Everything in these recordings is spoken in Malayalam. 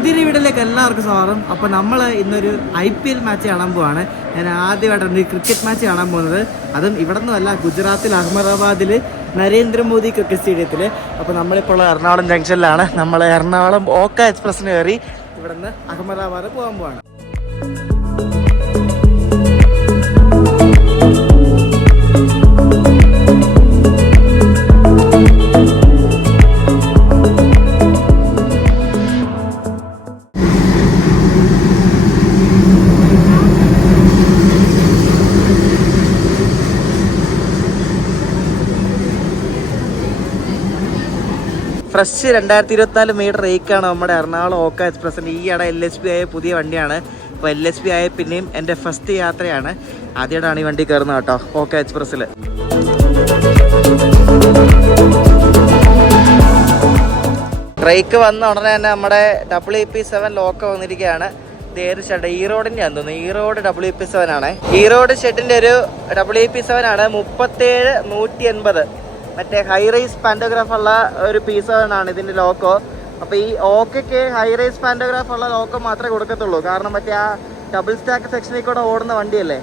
പുതിയൊരു വീഡിയോയിലേക്ക് എല്ലാവർക്കും സ്വാഗതം. അപ്പോൾ നമ്മൾ ഇന്നൊരു IPL മാച്ച് കാണാൻ പോവാണ്. ഞാൻ ആദ്യമായിട്ടാണ് ഒരു ക്രിക്കറ്റ് മാച്ച് കാണാൻ പോകുന്നത്. അതും ഇവിടെ നിന്നുമല്ല, ഗുജറാത്തിൽ അഹമ്മദാബാദിൽ നരേന്ദ്രമോദി ക്രിക്കറ്റ് സ്റ്റേഡിയത്തിൽ. അപ്പോൾ നമ്മളിപ്പോൾ എറണാകുളം ജംഗ്ഷനിലാണ്. നമ്മൾ എറണാകുളം ഓക്ക എക്സ്പ്രസ്സിന് കയറി ഇവിടെ നിന്ന് അഹമ്മദാബാദ് പോകാൻ പോവാണ്. ഫ്രഷ് 2024 മീറ്റർ റേക്കാണ് നമ്മുടെ എറണാകുളം ഓക്ക എക്സ്പ്രസിൻ്റെ. ഈ ഇട LSP ആയ പുതിയ വണ്ടിയാണ്. അപ്പോൾ LSP ആയ പിന്നെയും എൻ്റെ ഫസ്റ്റ് യാത്രയാണ്. ആദ്യമായിട്ടാണ് ഈ വണ്ടി കയറുന്നത് കേട്ടോ, ഓക്ക എക്സ്പ്രസ്സിൽ. റേക്ക് വന്ന ഉടനെ തന്നെ നമ്മുടെ WP7 ലോക്ക വന്നിരിക്കുകയാണ്. ഇത് ഏത് ഷെഡ്? ഈറോഡിൻ്റെ ആണെന്ന് തോന്നുന്നു. ഈറോഡ് WP7 ആണ്. ഈറോഡ് ഷെഡിൻ്റെ ഒരു WP7 ആണ്. 37,180 മറ്റേ ഹൈ റൈസ് പാൻറ്റോഗ്രാഫ് ഉള്ള ഒരു പീസാണ് ഇതിൻ്റെ ലോക്കോ. അപ്പോൾ ഈ ഓക്കയ്ക്ക് ഹൈ റൈസ് പാൻറ്റോഗ്രാഫ് ഉള്ള ലോക്കോ മാത്രമേ കൊടുക്കത്തുള്ളൂ. കാരണം മറ്റേ ആ ഡബിൾ സ്റ്റാക്ക് സെക്ഷനിൽ കൂടെ ഓടുന്ന വണ്ടിയല്ലേ.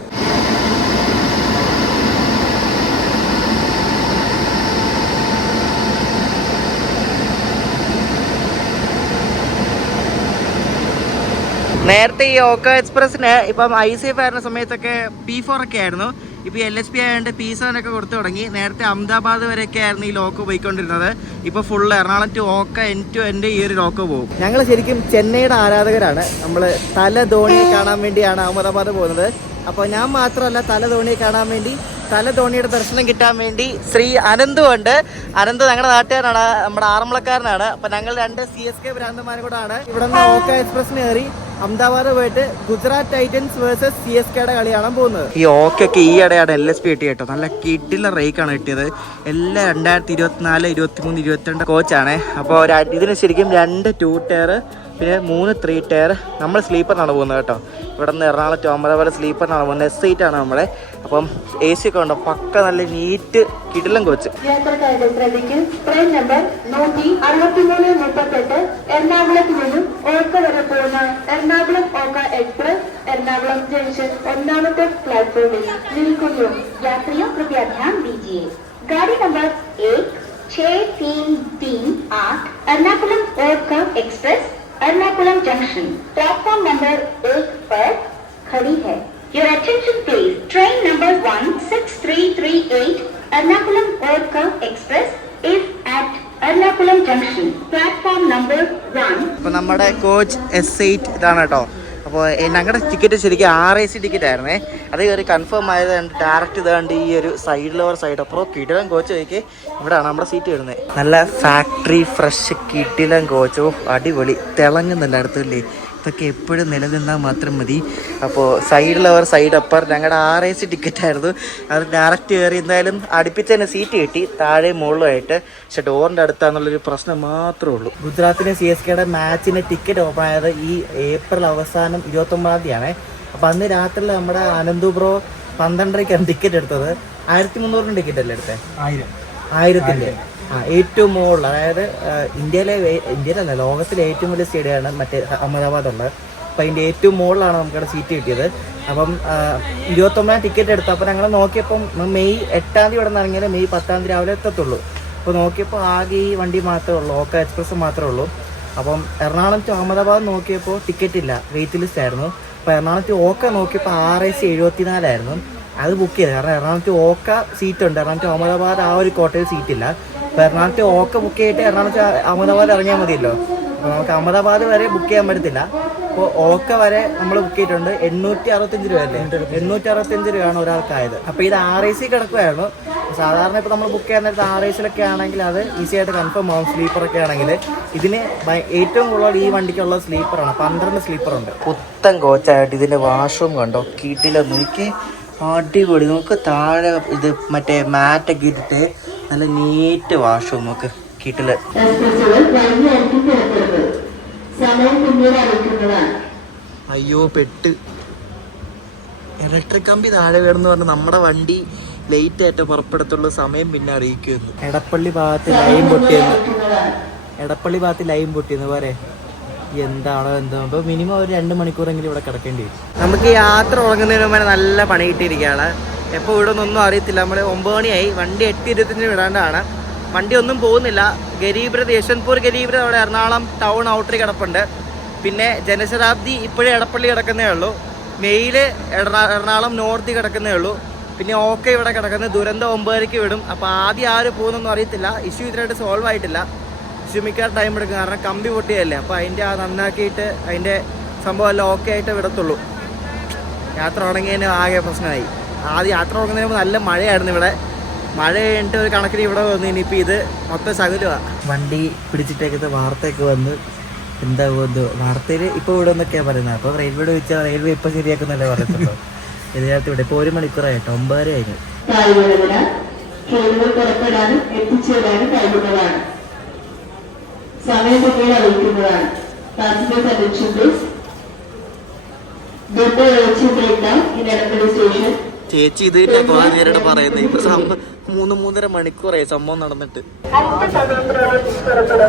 നേരത്തെ ഈ ഓക്ക എക്സ്പ്രസ്സിന് ഇപ്പം ICF ആയിരുന്ന സമയത്തൊക്കെ P4 ഒക്കെ ആയിരുന്നു. ഇപ്പോൾ LSP ആയതുകൊണ്ട് P7 ഒക്കെ കൊടുത്തു തുടങ്ങി. നേരത്തെ അഹമ്മദാബാദ് വരെയൊക്കെ ആയിരുന്നു ഈ ലോക്കോ പോയിക്കൊണ്ടിരുന്നത്. ഇപ്പോൾ ഫുള്ള് എറണാകുളം ടു ഓക്ക എൻ ടു എൻ്റെ ഈ ഒരു ലോക്കോ പോകും. ഞങ്ങൾ ശരിക്കും ചെന്നൈയുടെ ആരാധകരാണ്. നമ്മൾ തല ധോണിയെ കാണാൻ വേണ്ടിയാണ് അഹമ്മദാബാദ് പോകുന്നത്. അപ്പോൾ ഞാൻ മാത്രമല്ല, തല ധോണിയെ കാണാൻ വേണ്ടി, തല ധോണിയുടെ ദർശനം കിട്ടാൻ വേണ്ടി ശ്രീ അനന്തും ഉണ്ട്. അനന്ത് ഞങ്ങളുടെ നാട്ടുകാരനാണ്, നമ്മുടെ ആറന്മുളക്കാരനാണ്. അപ്പോൾ ഞങ്ങൾ രണ്ട് CSK ഭ്രാന്തന്മാരും കൂടാണ് ഇവിടെ നിന്ന് ഓക്ക എക്സ്പ്രസ്സിന് കയറി അഹമ്മദാബാദ് പോയിട്ട് ഗുജറാത്ത് ടൈറ്റൻസ് വേഴ്സസ് CSKയുടെ കളി കാണാൻ പോകുന്നത്. ഈ ഓക്കൊക്കെ ഈ ഇടയാണ് LSP കിട്ടി കേട്ടോ. നല്ല കിഡിലെ റേക്കാണ് കിട്ടിയത്. എല്ലാം 2024, 23, 22 കോച്ചാണ്. അപ്പോൾ ഇതിന് ശരിക്കും 2 2 ടയർ പിന്നെ 3 3 ടയർ. നമ്മൾ സ്ലീപ്പറിനാണ് പോകുന്നത് കേട്ടോ. ഇവിടെ നിന്ന് എറണാകുളം ടു അഹമ്മദാബാദ് സ്ലീപ്പറിനാണ് പോകുന്നത്. S8 ആണ് നമ്മളെ. അപ്പം AC ഒക്കെ ഉണ്ടോ, പക്ക നല്ല നീറ്റ് കിടിലം കോച്ച്. ട്രെയിൻ നമ്പർ 16338 എറണാകുളത്ത് നിന്നും ഓക്ക വരെ പോകുന്ന എറണാകുളം ഓക്ക എക്സ്പ്രസ് എറണാകുളം जंक्शन 1ാമത്തെ प्लेटफॉर्म निल्कुयो यात्रियों कृपया ध्यान दीजिए. गाड़ी नंबर 16338 एर्नाकुलम ओका express Ernakulam junction platform number 1 पर खड़ी है. Your attention please. Train number 16338 Ernakulam Orka Express is at Ernakulam Junction platform number 1. അപ്പോൾ നമ്മുടെ കോച്ച് S8 ഇതാണ് കേട്ടോ. അപ്പോൾ ഞങ്ങളുടെ ടിക്കറ്റ് ശരിക്കും RAC ടിക്കറ്റ് ആയിരുന്നേ. അത് കയറി കൺഫേം ആയത് ഡയറക്റ്റ് ഇതാണ്ട് ഈ ഒരു സൈഡ്. അപ്പോൾ കിടിലൻ കോച്ച് ചോദിക്കുക ഇവിടെയാണ് നമ്മുടെ സീറ്റ് വരുന്നത്. നല്ല ഫാക്ടറി ഫ്രഷ് കിടിലൻ കോച്ച്. അടിപൊളി തിളങ്ങുന്നുണ്ട് അടുത്തല്ലേ. ഇതൊക്കെ എപ്പോഴും നിലനിന്നാൽ മാത്രം മതി. അപ്പോൾ സൈഡ് അപ്പർ ഞങ്ങളുടെ RAC ടിക്കറ്റ് ആയിരുന്നു. അത് ഡയറക്റ്റ് കയറി എന്തായാലും അടുപ്പിച്ച് തന്നെ സീറ്റ് കിട്ടി, താഴെ മുകളിലുമായിട്ട്. പക്ഷെ ഡോറിൻ്റെ അടുത്താന്നുള്ളൊരു പ്രശ്നം മാത്രമേ ഉള്ളൂ. ഗുജറാത്തിൻ്റെ CSKയുടെ മാച്ചിന് ടിക്കറ്റ് ഓപ്പൺ ആയത് ഈ ഏപ്രിൽ അവസാനം 29-ാം തീയതിയാണ്. അപ്പോൾ അന്ന് രാത്രി നമ്മുടെ അനന്തു ബ്രോ 12:30ക്കാണ് ടിക്കറ്റ് എടുത്തത്. 1300 ടിക്കറ്റ് അല്ലേ എടുത്തത്? 1000-ൻ്റെ ഏറ്റവും മുകളിൽ, അതായത് ഇന്ത്യയിലല്ല ലോകത്തിലെ ഏറ്റവും വലിയ സ്റ്റേഡിയമാണ് മറ്റേ അഹമ്മദാബാദ് ഉള്ളത്. അപ്പോൾ അതിൻ്റെ ഏറ്റവും മുകളിലാണ് നമുക്കവിടെ സീറ്റ് കിട്ടിയത്. അപ്പം 29-ാം ടിക്കറ്റ് എടുത്തു. അപ്പോൾ ഞങ്ങൾ നോക്കിയപ്പം മെയ് 8-ാം തീയതി ഇവിടെ നിന്നിറങ്ങിയാൽ മെയ് 10-ാം തീയതി രാവിലെ എത്തത്തുള്ളൂ. അപ്പോൾ നോക്കിയപ്പോൾ ആകെ ഈ വണ്ടി മാത്രമേ ഉള്ളൂ, ഓക്ക എക്സ്പ്രസ് മാത്രമേ ഉള്ളൂ. അപ്പം എറണാകുളം ടു അഹമ്മദാബാദ് നോക്കിയപ്പോൾ ടിക്കറ്റ് ഇല്ല, വെയിറ്റ് ലിസ്റ്റ് ആയിരുന്നു. അപ്പോൾ എറണാകുളം ടു ഓക്ക നോക്കിയപ്പോൾ RAC 74 ആയിരുന്നു. അത് ബുക്ക് ചെയ്തത്. കാരണം എറണാകുളം ടു ഓക്ക സീറ്റുണ്ട്, എറണാകുളം ടു അഹമ്മദാബാദ് ആ ഒരു കോട്ടയിൽ സീറ്റില്ല. അപ്പോൾ എറണാകുളത്ത് ഓക്ക ബുക്ക് ചെയ്തിട്ട് എറണാകുളത്ത് അഹമ്മദാബാദ് ഇറങ്ങിയാൽ മതിയല്ലോ. അപ്പോൾ നമുക്ക് അഹമ്മദാബാദ് വരെ ബുക്ക് ചെയ്യാൻ പറ്റത്തില്ല. അപ്പോൾ ഓക്ക വരെ നമ്മൾ ബുക്ക് ചെയ്തിട്ടുണ്ട്. 865 രൂപയല്ലേ, 865 രൂപയാണ് ഒരാൾക്കായത്. അപ്പോൾ ഇത് RAC കിടക്കുമായിരുന്നു. സാധാരണ ഇപ്പോൾ നമ്മൾ ബുക്ക് ചെയ്യാൻ നേരത്തെ RACയിലൊക്കെ ആണെങ്കിൽ അത് ഈസി ആയിട്ട് കൺഫേം ആവും. സ്ലീപ്പറൊക്കെ ആണെങ്കിൽ ഇതിന് ഏറ്റവും കൂടുതൽ ഈ വണ്ടിക്കുള്ള സ്ലീപ്പറാണ്. 12 സ്ലീപ്പറുണ്ട്. പുത്തൻ കോച്ചായിട്ട് ഇതിൻ്റെ വാഷ്റൂം കണ്ടോ, കിട്ടില്ല നോക്കി അടിപൊളി. നമുക്ക് താഴെ ഇത് മറ്റേ മാറ്റൊക്കെ ഇട്ടിട്ട് നല്ല നീറ്റ് വാഷ്റൂം നമുക്ക് കിട്ടില്ല. അയ്യോ പെട്ട് ഇലക്ട്രിക് കമ്പി താഴെ വീണെന്ന് പറഞ്ഞ് നമ്മുടെ വണ്ടി ലേറ്റ് ആയിട്ട് പുറപ്പെടുത്തുള്ള സമയം പിന്നെ അറിയിക്കുമെന്ന്. എടപ്പള്ളി ഭാഗത്ത് ലൈൻ പൊട്ടിയെന്ന് പോരെ. എന്താണോ എന്തോ. അപ്പോൾ മിനിമം ഒരു 2 മണിക്കൂറെങ്കിലും ഇവിടെ കിടക്കേണ്ടി വരും. നമുക്ക് യാത്ര തുടങ്ങുന്നതിന് മുമ്പേ നല്ല പണി കിട്ടിയിരിക്കുകയാണ്. എപ്പോൾ ഇവിടെ ഒന്നും അറിയത്തില്ല. നമ്മൾ 9 മണിയായി, വണ്ടി 8:25 വിടാണ്ടാണ്. വണ്ടി ഒന്നും പോകുന്നില്ല. ഗരീബ്രത്, യശ്വന്ത്പൂർ ഗരീബ്രത് അവിടെ എറണാകുളം ടൗൺ ഔട്ടർ കിടപ്പുണ്ട്. പിന്നെ ജനശതാബ്ദി ഇപ്പോഴേ എടപ്പള്ളി കിടക്കുന്നേ ഉള്ളൂ. മെയിൽ എറണാകുളം നോർത്ത് കിടക്കുന്നേ ഉള്ളൂ. പിന്നെ ഓക്കെ ഇവിടെ കിടക്കുന്നത് ദുരന്തം 9:30 വിടും. അപ്പോൾ ആദ്യം ആര് പോകുന്നൊന്നും അറിയത്തില്ല. ഇഷ്യൂ ഇതിനായിട്ട് സോൾവ് ആയിട്ടില്ല. ഇഷ്യൂ മിക്ക ടൈം എടുക്കും, കാരണം കമ്പി പൊട്ടിയല്ലേ. അപ്പോൾ അതിൻ്റെ നന്നാക്കിയിട്ട് അതിൻ്റെ സംഭവം എല്ലാം ഓക്കെ ആയിട്ട് വിടത്തുള്ളൂ. യാത്ര തുടങ്ങിയതിന് ആകെ പ്രശ്നമായി. ആദ്യം യാത്ര തുടങ്ങുന്നതിന് മുമ്പ് നല്ല മഴയായിരുന്നു ഇവിടെ. മഴ കഴിഞ്ഞിട്ട് ഒരു കണക്കിന് ഇവിടെ വന്നു. ഇനിയിപ്പോൾ ഇത് മൊത്തം സകലമാണ്. വണ്ടി പിടിച്ചിട്ടേക്കത്തെ വാർത്തയൊക്കെ വന്ന് എന്താ വാർത്തയിൽ ഇപ്പോൾ ഇവിടെ എന്നൊക്കെയാണ് പറയുന്നത്. അപ്പോൾ റെയിൽവേയുടെ ചോദിച്ചാൽ റെയിൽവേ ഇപ്പോൾ ശരിയാക്കുന്നല്ലേ പറയത്തുള്ളൂ. ഇതിനകത്ത് ഇവിടെ ഇപ്പോൾ 1 മണിക്കൂറായിട്ട് 9:30 കഴിഞ്ഞു. ട്രെയിനുകൾ പുറപ്പെടാനും എത്തിച്ചേരാനും കഴിയുന്നതാണ്. സമയത്തൊക്കെ അറിയിക്കുന്നതാണ്. Passengers attention please. ചേച്ചി ഇത് തന്നെ കുറെ നേരം പറയുന്നത്. ഇപ്പൊ 3-3.5 മണിക്കൂറായി സംഭവം നടന്നിട്ട്.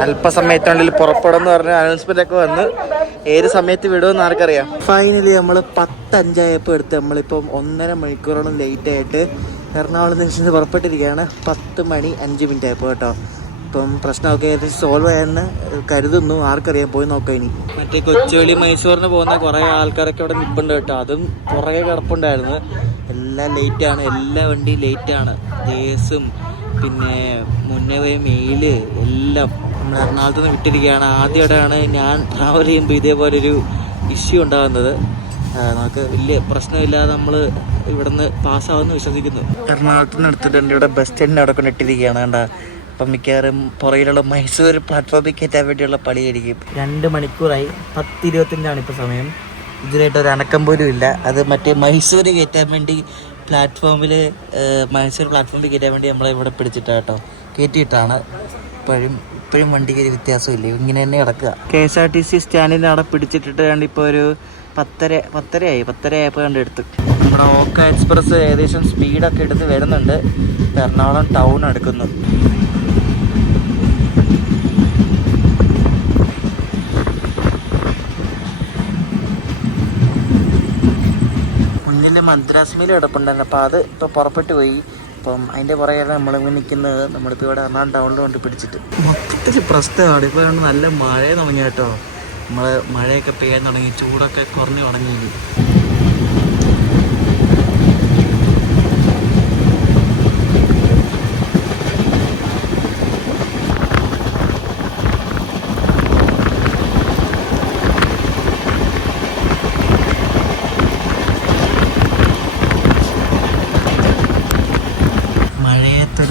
അല്പസമയത്തിനുള്ളിൽ പുറപ്പെടുമെന്ന് പറഞ്ഞ അനൗൺസ്മെന്റ് ഒക്കെ വന്ന് ഏത് സമയത്ത് വിടുമെന്ന് ആർക്കറിയാം. ഫൈനലി നമ്മൾ 10:05 എടുത്ത് നമ്മളിപ്പം 1.5 മണിക്കൂറോളം ലേറ്റ് ആയിട്ട് എറണാകുളം ജംഗ്ഷനിൽ പുറപ്പെട്ടിരിക്കുകയാണ്. 10:05 ആയപ്പോൾ കേട്ടോ. ഇപ്പം പ്രശ്നമൊക്കെ ഏകദേശം സോൾവ് ആയെന്ന് കരുതുന്നു. ആർക്കറിയാം, പോയി നോക്കാം ഇനി. മറ്റേ കൊച്ചുവേളി മൈസൂറിന് പോകുന്ന കുറേ ആൾക്കാരൊക്കെ അവിടെ നിൽപ്പുണ്ട് കേട്ടോ. അതും പുറകെ കിടപ്പുണ്ടായിരുന്നു. എല്ലാം ലേറ്റാണ്, എല്ലാ വണ്ടിയും ലേറ്റാണ്. ദേശും പിന്നെ മുന്നേ പോയ മെയില് എല്ലാം നമ്മൾ എറണാകുളത്ത് നിന്ന് വിട്ടിരിക്കുകയാണ്. ആദ്യമായിട്ടാണ് ഞാൻ ട്രാവൽ ചെയ്യുമ്പോൾ ഇതേപോലൊരു ഇഷ്യൂ ഉണ്ടാകുന്നത്. നമുക്ക് വലിയ പ്രശ്നമില്ലാതെ നമ്മൾ ഇവിടുന്ന് പാസ്സാവുമെന്ന് വിശ്വസിക്കുന്നു. എറണാകുളത്ത് നിന്ന് എടുത്തിട്ടുണ്ട്. ഇവിടെ ബസ് സ്റ്റാൻഡിന് അവിടെ കൊണ്ടിട്ടിരിക്കുകയാണ് കണ്ട. അപ്പം മിക്കവാറും പുറകിലുള്ള മൈസൂർ പ്ലാറ്റ്ഫോമിൽ കയറ്റാൻ വേണ്ടിയുള്ള പണിയായിരിക്കും. 2 മണിക്കൂറായി. 10:25 ഇപ്പോൾ സമയം. ഇതിനായിട്ട് ഒരു അനക്കം പോലും ഇല്ല. അത് മറ്റേ മൈസൂർ കയറ്റാൻ വേണ്ടി പ്ലാറ്റ്ഫോമിൽ മൈസൂർ പ്ലാറ്റ്ഫോമിൽ കയറ്റാൻ വേണ്ടി നമ്മളെ ഇവിടെ പിടിച്ചിട്ടാണ് കേട്ടോ, കയറ്റിയിട്ടാണ്. ഇപ്പോഴും വണ്ടിക്ക് ഒരു വ്യത്യാസമില്ല, ഇങ്ങനെ തന്നെ കിടക്കുക. KSRTC സ്റ്റാൻഡിൻ്റെ അവിടെ പിടിച്ചിട്ടിട്ട് കണ്ട് ഇപ്പോൾ ഒരു 10:30 ആയപ്പോൾ കണ്ട് എടുത്ത്. നമ്മുടെ ഓക്ക എക്സ്പ്രസ് ഏകദേശം സ്പീഡൊക്കെ എടുത്ത് വരുന്നുണ്ട്. എറണാകുളം ടൗൺ എടുക്കുന്നു. മദ്രാസ് മെയിൽ കിടപ്പുണ്ടായിരുന്നു. അപ്പോൾ അത് ഇപ്പോൾ പുറപ്പെട്ടു പോയി. അപ്പം അതിൻ്റെ പുറകെയാണ് നമ്മളിങ്ങനെ നിൽക്കുന്നത്. നമ്മളിപ്പോൾ ഇവിടെ എറണാകുളം ടൗണിൽ കൊണ്ട് പിടിച്ചിട്ട് മൊത്തത്തിൽ പ്രശ്നമാണ്. ഇപ്പോൾ നല്ല മഴ തുടങ്ങി കേട്ടോ. മഴയൊക്കെ പെയ്യാൻ തുടങ്ങി, ചൂടൊക്കെ കുറഞ്ഞു തുടങ്ങി.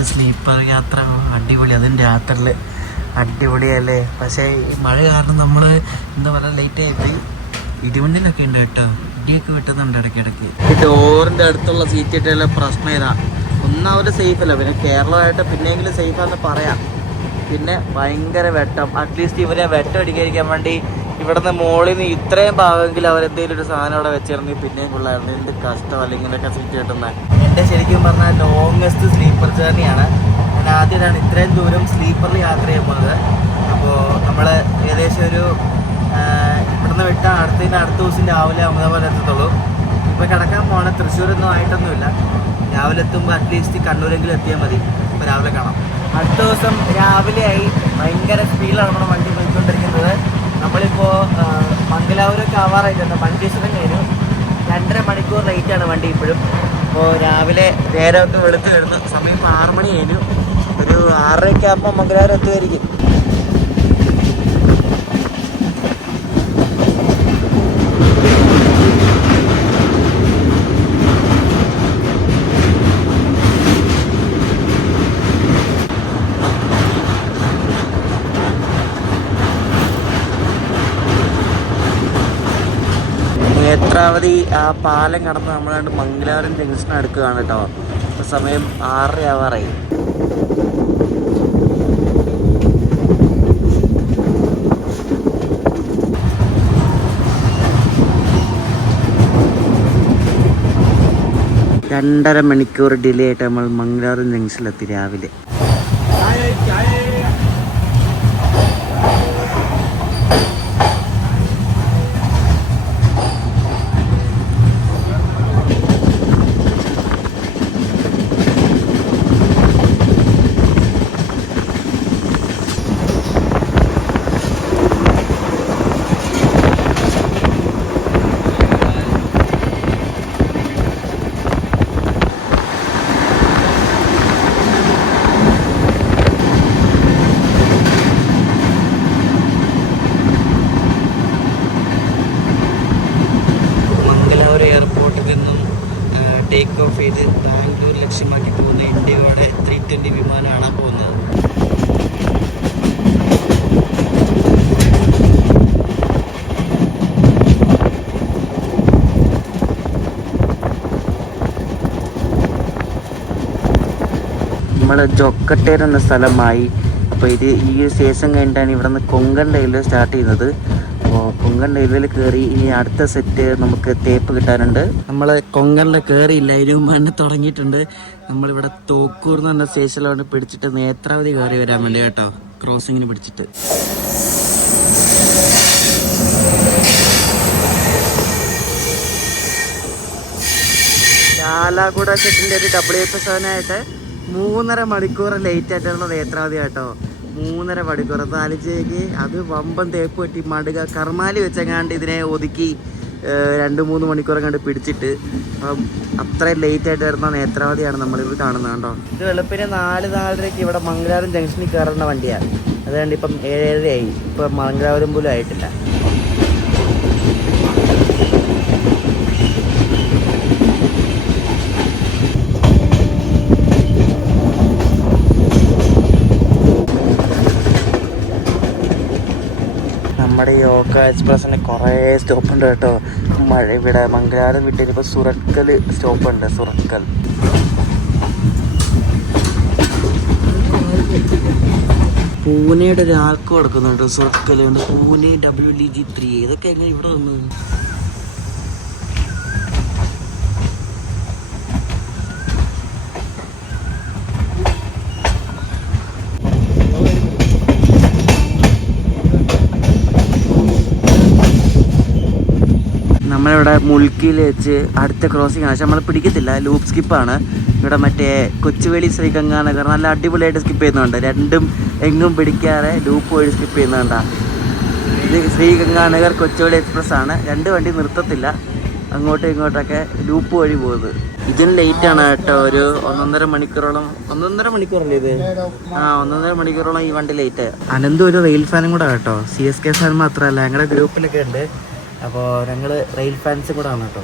സ്ലീപ്പർ യാത്ര അടിപൊളി. അതും രാത്രിയിൽ അടിപൊളിയല്ലേ. പക്ഷേ ഈ മഴ കാരണം നമ്മൾ എന്താ പറയുക ലേറ്റ് ആയിപ്പോയി. ഇടിവണ്ടിലൊക്കെ ഉണ്ട് കേട്ടോ, ഇടിയൊക്കെ വെട്ടുന്നുണ്ട് ഇടയ്ക്കിടയ്ക്ക്. ഈ ഡോറിൻ്റെ അടുത്തുള്ള സീറ്റ് ഇട്ടുള്ള പ്രശ്നം ഇതാ. ഒന്നാമത് സേഫ് അല്ല, പിന്നെ കേരളമായിട്ട് പിന്നെയെങ്കിലും സേഫാന്ന് പറയാം. പിന്നെ ഭയങ്കര വെട്ടം. അറ്റ്ലീസ്റ്റ് ഇവരെ വെട്ടം അടിക്കാതിരിക്കാൻ വേണ്ടി ഇവിടുന്ന് മോളിൽ നിന്ന് ഇത്രയും ഭാഗമെങ്കിലും അവരെന്തെങ്കിലും ഒരു സാധനം അവിടെ വെച്ചിരുന്നെങ്കിൽ പിന്നെയും കൊള്ളായിരുന്നു. എന്ത് കഷ്ടമല്ല ഇങ്ങനെയൊക്കെ സീറ്റ് കിട്ടുന്നത്. എൻ്റെ ശരിക്കും പറഞ്ഞാൽ ലോങ്ങസ്റ്റ് സ്ലീപ്പർ ജേർണിയാണ്. ഞാൻ ആദ്യമായിട്ടാണ് ഇത്രയും ദൂരം സ്ലീപ്പറിൽ യാത്ര ചെയ്യുന്നത്. അപ്പോൾ നമ്മൾ ഏകദേശം ഒരു ഇവിടുന്ന് വിട്ടാൽ അടുത്ത ദിവസം രാവിലെ അഹമ്മദാബാദ് എത്തത്തുള്ളൂ. ഇപ്പോൾ കിടക്കാൻ പോകണം. തൃശ്ശൂരൊന്നും ആയിട്ടൊന്നുമില്ല. രാവിലെ എത്തുമ്പോൾ അറ്റ്ലീസ്റ്റ് കണ്ണൂരെങ്കിലും എത്തിയാൽ മതി. ഇപ്പോൾ രാവിലെ കാണാം. അടുത്ത ദിവസം രാവിലെയായി. ഭയങ്കര സ്പീഡിലാണ് നമ്മുടെ വണ്ടി പോയിക്കൊണ്ടിരിക്കുന്നത്. നമ്മളിപ്പോൾ മംഗലാപുരമൊക്കെ ആവാറായിട്ടുണ്ട്. വണ്ടി സ്ഥലം കഴിഞ്ഞു. 2.5 മണിക്കൂർ ലേറ്റാണ് വണ്ടി ഇപ്പോഴും. അപ്പോൾ രാവിലെ നേരമൊക്കെ വെളുത്ത് വരുന്നു. സമയം 6 മണി കഴിഞ്ഞു. ഒരു 6:30 ആകുമ്പോൾ മംഗലാപുരം എത്തുമായിരിക്കും. നേത്രാവതി ആ പാലം കടന്ന് നമ്മളാണ്ട് മംഗലാപുരം ജംഗ്ഷൻ എടുക്കുകയാണ് കേട്ടോ. ഇപ്പോൾ സമയം 6:30 ആവാറായി. രണ്ടര മണിക്കൂർ ഡിലേ ആയിട്ട് നമ്മൾ മംഗലാപുരം ജംഗ്ഷനിലെത്തി രാവിലെ. ടേക്ക് ഓഫ് ചെയ്ത് ബാംഗ്ലൂർ ലക്ഷ്യമാക്കി പോകുന്ന ഇന്ത്യയുടെ 320 വിമാനമാണ് പോകുന്നത്. നമ്മൾ ജൊക്കട്ടേർ എന്ന സ്ഥലമായി. അപ്പോൾ ഇത് ഈ ഒരു സ്റ്റേഷൻ കഴിഞ്ഞിട്ടാണ് ഇവിടെ നിന്ന് കൊങ്കൺ റെയിൽവേ സ്റ്റാർട്ട് ചെയ്യുന്നത്. അപ്പോൾ കൊങ്കൺ റെയിൽവേയിൽ കയറി ഇനി അടുത്ത സെറ്റ് നമുക്ക് തേപ്പ് കിട്ടാനുണ്ട്. നമ്മൾ കൊങ്കണിൽ കയറിയില്ല, ഇതിനു മുമ്പ് തന്നെ തുടങ്ങിയിട്ടുണ്ട്. നമ്മളിവിടെ തോക്കൂർ എന്ന് പറഞ്ഞ സ്റ്റേഷനിലാണ് പിടിച്ചിട്ട് നേത്രാവതി കയറി വരാൻ വേണ്ടി കേട്ടോ, ക്രോസിങ്ങിന് പിടിച്ചിട്ട്. ചാലാകുട സെറ്റിൻ്റെ ഒരു WF7 3.5 മണിക്കൂർ ലേറ്റ് ആയിട്ടുള്ള നേത്രാവതി കേട്ടോ. 3.5 മണിക്കൂർ താലിച്ചേക്ക് അത് വമ്പൻ തേപ്പ് പറ്റി മടുക കർമാലി വെച്ചെങ്ങാണ്ട് ഇതിനെ ഒതുക്കി 2-3 മണിക്കൂർ കണ്ട് പിടിച്ചിട്ട്. അപ്പം അത്രയും ലേറ്റ് ആയിട്ട് വരുന്ന നേത്രാവതിയാണ് നമ്മളിവിടെ കാണുന്നത് കേട്ടോ. ഇത് വെളുപ്പിന് 4-4:30 ഇവിടെ മംഗലാപുരം ജംഗ്ഷനിൽ കയറുന്ന വണ്ടിയാണ്. അതുകൊണ്ട് ഇപ്പം 7:30 ആയി. ഇപ്പം മംഗലാപുരം പോലും ആയിട്ടില്ല. നമ്മുടെ ഈ ഓക്ക എക്സ്പ്രസ്സിന് കുറേ സ്റ്റോപ്പ് ഉണ്ട് കേട്ടോ. ഇവിടെ മംഗലാപുരം വിട്ടിപ്പോൾ സുറക്കൽ സ്റ്റോപ്പുണ്ട്. സുറക്കൽ പൂനെയുടെ ഒരാൾക്ക് കൊടുക്കുന്നുണ്ട്. സുറക്കൽ ഉണ്ട്, പൂനെ WDG3. ഇതൊക്കെ എങ്ങനെ ഇവിടെ വന്നു? നമ്മളിവിടെ മുൾക്കിയിൽ വെച്ച് അടുത്ത ക്രോസിംഗ് ആണ്. പക്ഷെ നമ്മൾ പിടിക്കത്തില്ല, ലൂപ്പ് സ്കിപ്പാണ്. ഇവിടെ മറ്റേ കൊച്ചുവേളി ശ്രീഗംഗാനഗർ നല്ല അടിപൊളിയായിട്ട് സ്കിപ്പ് ചെയ്യുന്നുണ്ട്. രണ്ടും എങ്ങും പിടിക്കാതെ ലൂപ്പ് വഴി സ്കിപ്പ് ചെയ്യുന്നുണ്ടാ. ഇത് ശ്രീഗംഗാനഗർ കൊച്ചുവേളി എക്സ്പ്രസ് ആണ്. 2 വണ്ടി നിർത്തത്തില്ല, അങ്ങോട്ടും ഇങ്ങോട്ടൊക്കെ ലൂപ്പ് വഴി പോകുന്നത്. ഇതിന് ലേറ്റ് ആണ് കേട്ടോ. ഒരു 1.5 മണിക്കൂറോളം. 1.5 മണിക്കൂറല്ലേ ഇത്? 1.5 മണിക്കൂറോളം ഈ വണ്ടി ലേറ്റ്. അനന്ത് ഒരു റെയിൽ ഫാനും കൂടെ കേട്ടോ. CSK ഫാൻ മാത്രമല്ല, ഞങ്ങളുടെ ഗ്രൂപ്പിലൊക്കെ ഉണ്ട്. അപ്പോൾ ഞങ്ങൾ റെയിൽ ഫാൻസും കൂടെ ആണ് കേട്ടോ.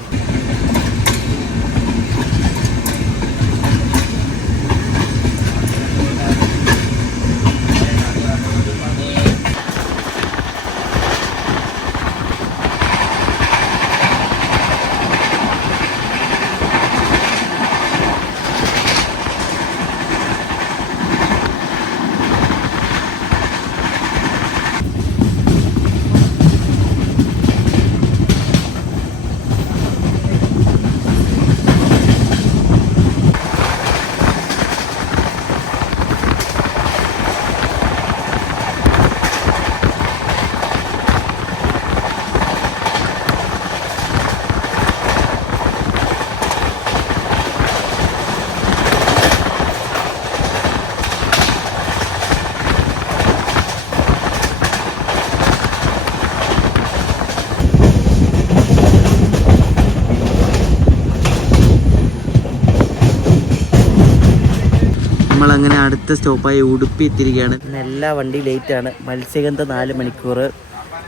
നമ്മളങ്ങനെ അടുത്ത സ്റ്റോപ്പായി ഉടുപ്പി എത്തിയിരിക്കുകയാണ്. എല്ലാ വണ്ടി ലേറ്റാണ്. മത്സ്യഗന്ധ 4 മണിക്കൂർ,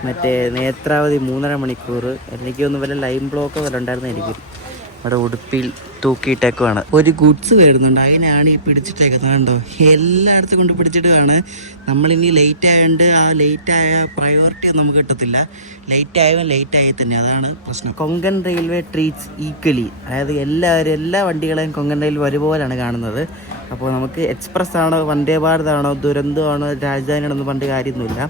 മറ്റേ നേത്രാവതി 3.5 മണിക്കൂർ. എനിക്ക് തോന്നുന്നു വല്ല ലൈൻ ബ്ലോക്കോ വല്ല ഉണ്ടായിരുന്നായിരിക്കും. ഇവിടെ ഉടുപ്പിയിൽ തൂക്കിയിട്ടേക്കുവാണ്. ഒരു ഗുഡ്സ് വരുന്നുണ്ട്, അതിനാണ് ഈ പിടിച്ചിട്ടേക്കുന്നത് കണ്ടോ. എല്ലായിടത്തും കൊണ്ട് പിടിച്ചിട്ടാണ്. നമ്മളിനി ലേറ്റ് ആയതുകൊണ്ട് ആ ലേറ്റായ പ്രയോറിറ്റി ഒന്നും നമുക്ക് കിട്ടത്തില്ല. ലേറ്റ് ആയി തന്നെ, അതാണ് പ്രശ്നം. കൊങ്കൺ റെയിൽവേ ട്രീറ്റ്സ് ഈക്വലി, അതായത് എല്ലാ വണ്ടികളെയും കൊങ്കൺ റെയിൽവേ ഒരുപോലെയാണ് കാണുന്നത്. അപ്പോൾ നമുക്ക് എക്സ്പ്രസ് ആണോ, വന്ദേ ഭാരത് ആണോ, ദുരന്തമാണോ, രാജധാനിയാണോ പണ്ട് കാര്യമൊന്നുമില്ല.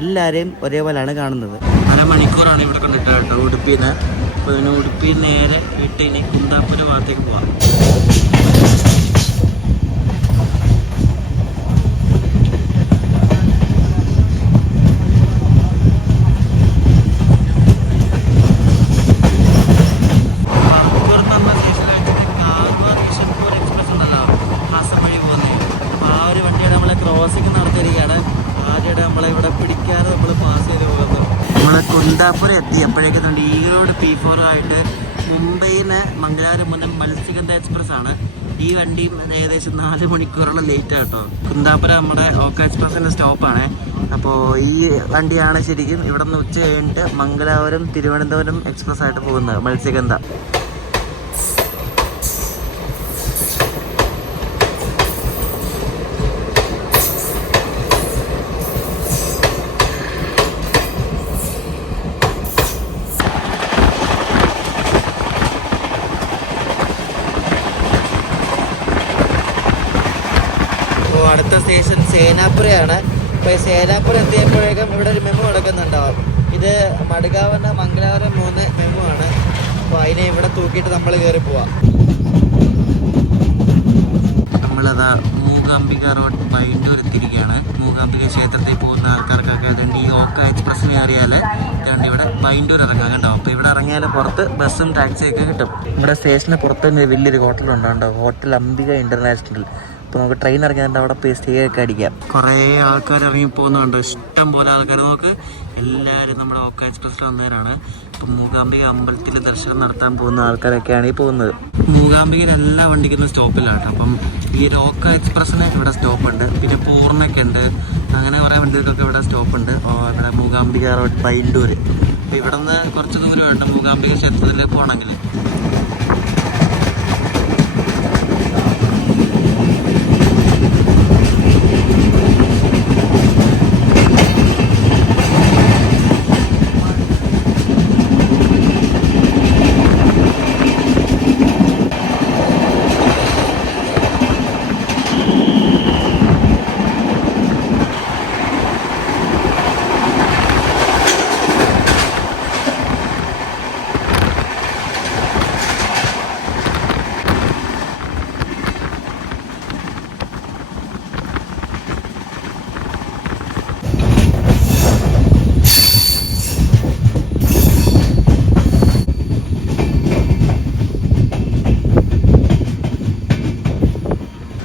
എല്ലാവരെയും ഒരേപോലെയാണ് കാണുന്നത്. 1.5 മണിക്കൂറാണ് ഇവിടെ കൊണ്ടിട്ട് കേട്ടോ ഉടുപ്പിയിൽ നിന്ന്. അപ്പോൾ ഇതിന് ഉടുപ്പിയിൽ നേരെ വിട്ട് ഇനി കുന്താപ്പൂർ ഭാഗത്തേക്ക് പോവാം. കുന്താപ്പുരം എത്തി. അപ്പോഴേക്കും ഈറോഡ് P4 ആയിട്ട് മുംബൈയിന് മംഗലാപുരം മുതൽ മത്സ്യഗന്ധ എക്സ്പ്രസ് ആണ്. ഈ വണ്ടിയും ഏകദേശം 4 മണിക്കൂറോളം ലേറ്റ് കേട്ടോ. കുന്താപ്പുരം നമ്മുടെ ഓക്ക എക്സ്പ്രസിൻ്റെ സ്റ്റോപ്പാണ്. അപ്പോൾ ഈ വണ്ടിയാണ് ശരിക്കും ഇവിടെ നിന്ന് ഉച്ച കഴിഞ്ഞിട്ട് മംഗലാപുരം തിരുവനന്തപുരം എക്സ്പ്രസ് ആയിട്ട് പോകുന്നത്, മത്സ്യഗന്ധ. സ്റ്റേഷൻ സേനാപുരയാണ്. അപ്പോൾ ഈ സേനാപുരം എത്തിയപ്പോഴേക്കും ഇവിടെ ഒരു മെമു നടക്കുന്നുണ്ടാവും. ഇത് മടുകാവെന്ന മംഗലാപുരം 3 മെമു ആണ്. അപ്പോൾ അതിനെ ഇവിടെ തൂക്കിയിട്ട് നമ്മൾ കയറി പോവാം. നമ്മളതാ മൂകാംബിക റോഡ് ബൈൻഡൂർ എത്തിയിരിക്കുകയാണ്. മൂകാംബിക ക്ഷേത്രത്തിൽ പോകുന്ന ആൾക്കാർക്കൊക്കെ അതുകൊണ്ട് ഈ ഓക്ക എക്സ്പ്രസ്സിനെ അറിയാൽ അതുകൊണ്ട് ഇവിടെ ബൈൻഡൂർ ഇറങ്ങാൻ കേട്ടോ. അപ്പോൾ ഇവിടെ ഇറങ്ങിയാൽ പുറത്ത് ബസ്സും ടാക്സിയൊക്കെ കിട്ടും. നമ്മുടെ സ്റ്റേഷന് പുറത്ത് തന്നെ വലിയൊരു ഹോട്ടലുണ്ടോ, ഹോട്ടൽ അംബിക ഇൻ്റർനാഷണൽ. അപ്പോൾ നമുക്ക് ട്രെയിൻ ഇറങ്ങിയാൽ അവിടെ പോയി സ്റ്റേ ഒക്കെ അടിക്കാം. കുറേ ആൾക്കാർ ഇറങ്ങി പോകുന്നുണ്ട്, ഇഷ്ടം പോലെ ആൾക്കാർ. നമുക്ക് എല്ലാവരും നമ്മുടെ ഓക്ക എക്സ്പ്രസ്സിൽ വന്നവരാണ്. ഇപ്പം മൂകാംബിക അമ്പലത്തിൽ ദർശനം നടത്താൻ പോകുന്ന ആൾക്കാരൊക്കെയാണ് ഈ പോകുന്നത്. മൂകാംബികയിൽ എല്ലാ വണ്ടിക്കുന്ന സ്റ്റോപ്പിലാണ്. അപ്പം ഈ ഓക്ക എക്സ്പ്രസ്സിന് ഇവിടെ സ്റ്റോപ്പുണ്ട്, പിന്നെ പൂർണ്ണയ്ക്ക് ഉണ്ട്, അങ്ങനെ കുറേ വണ്ടികൾക്കൊക്കെ ഇവിടെ സ്റ്റോപ്പുണ്ട്. ഇവിടെ മൂകാംബിക റോഡ് ബൈൻഡൂർ. അപ്പോൾ ഇവിടെ നിന്ന് കുറച്ച് ദൂരമുണ്ട് മൂകാംബിക ക്ഷേത്രത്തിൽ പോകണമെങ്കിൽ.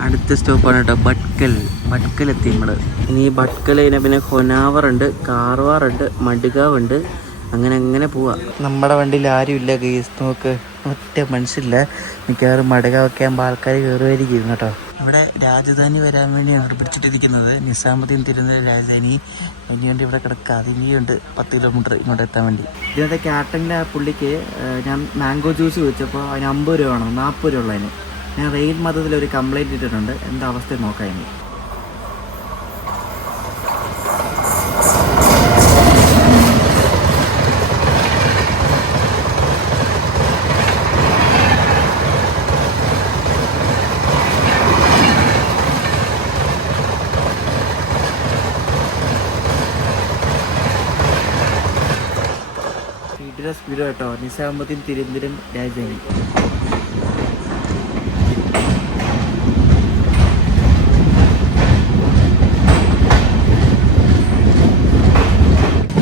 അടുത്ത സ്റ്റോപ്പാണ് കേട്ടോ ഭട്കൽ എത്തി നമ്മൾ. ഇനി ഭട്കൽ കഴിഞ്ഞാൽ പിന്നെ ഹൊനാവറുണ്ട്, കാർവാറുണ്ട്, മഡ്ഗാവുണ്ട്, അങ്ങനെ പോവാ. നമ്മുടെ വണ്ടിയിൽ ആരുമില്ല ഗെയ്സ്, നോക്ക് ഒറ്റ മനുഷ്യരില്ല. മിക്കവാറും മഡ്ഗാവൊക്കെ ആകുമ്പോൾ ആൾക്കാർ കയറുമായിരിക്കും കേട്ടോ. ഇവിടെ രാജധാനി വരാൻ വേണ്ടിയാണ് പിടിച്ചിട്ടിരിക്കുന്നത്. നിസാമുദ്ദീൻ തിരുവനന്തപുരം രാജധാനി. അതിന് വേണ്ടി ഇവിടെ കിടക്കുക. ഇനിയുണ്ട് 10 കിലോമീറ്റർ ഇങ്ങോട്ട് എത്താൻ വേണ്ടി. ഇതിനകത്തെ ക്യാപ്റ്റൻ്റെ ആ പുള്ളിക്ക് ഞാൻ മാംഗോ ജ്യൂസ് ചോദിച്ചപ്പോൾ അതിന് 50 രൂപ വേണം, 40 രൂപ ഉള്ളതിന്. ഞാൻ റെയിൽ മതത്തിലൊരു കംപ്ലയിൻറ്റ് ഇട്ടിട്ടുണ്ട്, എന്താ അവസ്ഥ നോക്കാം. ഇനി സ്പീഡ് കേട്ടോ. നിസാമുദ്ദീൻ തിരുവനന്തപുരം രാജധാനി.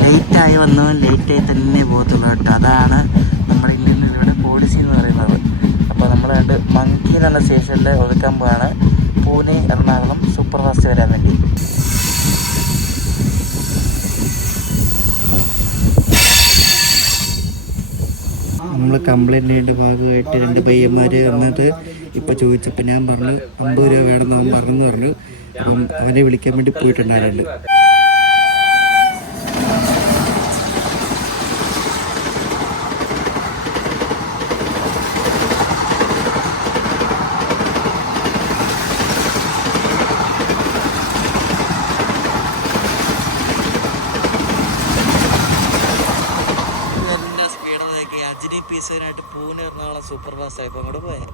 ലേറ്റായി വന്നവൻ ലേറ്റായി തന്നെ പോകത്തുള്ളൂ കേട്ടോ. അതാണ് നമ്മുടെ ഇന്ത്യയിലൂടെ പോളിസി എന്ന് പറയുന്നത്. അപ്പോൾ നമ്മൾ കണ്ട് മങ്കി എന്നുള്ള സ്റ്റേഷനിൽ ഒതുക്കാൻ പോവാണ് പൂനെ എറണാകുളം സൂപ്പർ ഫാസ്റ്റ് വരാൻ വേണ്ടി. നമ്മൾ കംപ്ലൈൻറ്റിൻ്റെ ഭാഗമായിട്ട് 2 പയ്യന്മാർ വന്നിട്ട് ഇപ്പോൾ ചോദിച്ചപ്പോൾ ഞാൻ പറഞ്ഞു 50 രൂപ വേണമെന്ന് അവൻ പറഞ്ഞു. അപ്പം അവനെ വിളിക്കാൻ വേണ്ടി പോയിട്ടുണ്ടായിരുന്നു. പീസിനായിട്ട് പൂനെ എറണാകുളം സൂപ്പർ ഫാസ്റ്റ് ആയപ്പോൾ അങ്ങോട്ട് പോയാൽ.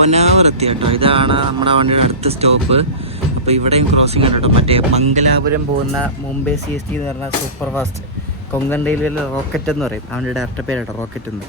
ഹൊനാവർ എത്തി കേട്ടോ. ഇതാണ് നമ്മുടെ വണ്ടിയുടെ അടുത്ത സ്റ്റോപ്പ്. അപ്പോൾ ഇവിടെയും ക്രോസിംഗ് ആണ് കേട്ടോ. മറ്റേ മംഗലാപുരം പോകുന്ന മുംബൈ CST എന്ന് പറഞ്ഞ സൂപ്പർ ഫാസ്റ്റ് കൊങ്കൺ റെയിൽവേയിൽ റോക്കറ്റ് എന്ന് പറയും. അവൻ്റെ ഡയറക്റ്റ് പേര് കേട്ടോ, റോക്കറ്റ് എന്ന്.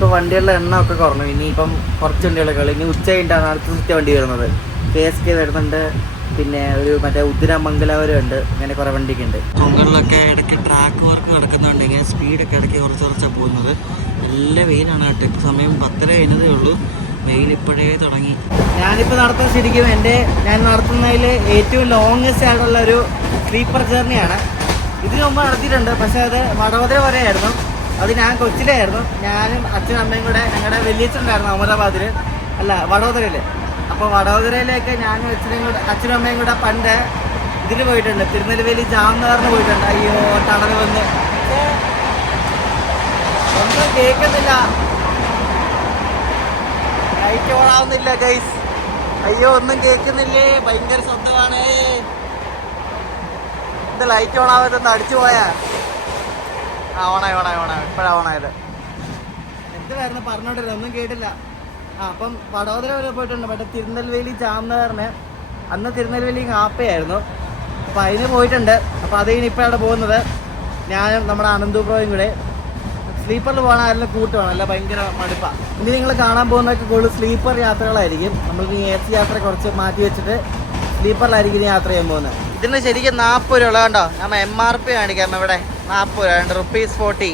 ഇനിയിപ്പോൾ വണ്ടികളുടെ എണ്ണം ഒക്കെ കുറഞ്ഞു. ഇനിയിപ്പം കുറച്ച് വണ്ടികളൊക്കെ ഉള്ളു. ഇനി ഉച്ച കഴിഞ്ഞിട്ടാണ് അടുത്ത സിറ്റ വണ്ടി വരുന്നത്. KSK വരുന്നുണ്ട്, പിന്നെ ഒരു മറ്റേ ഉദിരാമംഗലാപുരം ഉണ്ട്, ഇങ്ങനെ കുറേ വണ്ടിയൊക്കെ ഉണ്ട്. കൊങ്കണിലൊക്കെ ഇടയ്ക്ക് ട്രാക്ക് വർക്ക് നടക്കുന്നുണ്ട്. ഇങ്ങനെ സ്പീഡൊക്കെ ഇടയ്ക്ക് കുറച്ചാണ് പോകുന്നത്. നല്ല വെയിലാണ് കേട്ടോ. ഇപ്പോൾ സമയം 10:30 കഴിഞ്ഞതേ ഉള്ളൂ. വെയിൽ ഇപ്പോഴേ തുടങ്ങി. ഞാനിപ്പോൾ നടത്തുന്നത് ശരിക്കും ഞാൻ നടത്തുന്നതിൽ ഏറ്റവും ലോങ്ങസ്റ്റ് ആയിട്ടുള്ള ഒരു സ്ലീപ്പർ ജേർണിയാണ്. ഇതിനു മുമ്പ് നടത്തിയിട്ടുണ്ട്, പക്ഷേ അത് വടവതര വരെയായിരുന്നു. അത് ഞാൻ കൊച്ചിലായിരുന്നു. ഞാനും അച്ഛനും അമ്മയും കൂടെ, ഞങ്ങളുടെ വലിയച്ഛനുണ്ടായിരുന്നു അഹമ്മദാബാദിൽ, അല്ല വടവതരയിൽ. അപ്പോൾ വടവതരയിലേക്ക് ഞാനും അച്ഛനും അമ്മയും കൂടെ പണ്ട് ഇതിന് പോയിട്ടുണ്ട്, തിരുനെൽവേലി ജാംനഗറിന് പോയിട്ടുണ്ട്. അയ്യോ ടണൽ വന്ന് ഒന്നും കേൾക്കുന്നില്ല, ലൈറ്റ് ഓൺ ആവുന്നില്ല ഗൈസ്. അയ്യോ ഒന്നും കേൾക്കുന്നില്ലേ, ഭയങ്കര ശബ്ദമാണ്. ഇത് ലൈറ്റ് ഓൺ ആവാത്തൊന്ന് അടിച്ചു പോയാ. ഓണായി ഇപ്പോഴാണ് ഓണായത്. എന്തായിരുന്നു പറഞ്ഞോണ്ടിരുന്നത്, ഒന്നും കേട്ടില്ല. അപ്പം വടോദര വരെ പോയിട്ടുണ്ട്. മറ്റേ തിരുനെൽവേലി ജാംനഗറിന്, അന്ന് തിരുനെൽവേലി ഹാപ്പയായിരുന്നു. അപ്പോൾ അതിന് പോയിട്ടുണ്ട്. അപ്പോൾ അത് കഴിഞ്ഞ് ഇപ്പോൾ അവിടെ പോകുന്നത് ഞാനും നമ്മുടെ അനന്തു ബ്രോയും കൂടെ. സ്ലീപ്പറിൽ പോകണം, ആരെല്ലാം കൂട്ടുവാണ്, അല്ല ഭയങ്കര മടുപ്പാണ്. ഇനി നിങ്ങൾ കാണാൻ പോകുന്നതൊക്കെ കൂടുതൽ സ്ലീപ്പർ യാത്രകളായിരിക്കും. നമ്മൾക്ക് ഈ AC യാത്ര കുറച്ച് മാറ്റി വെച്ചിട്ട് സ്ലീപ്പറിലായിരിക്കും യാത്ര ചെയ്യാൻ പോകുന്നത്. ഇതിന് ശരിക്കും 40 രൂപ കണ്ടോ. നമ്മൾ MRP കാണിക്കാം ഇവിടെ. 40 ₹40.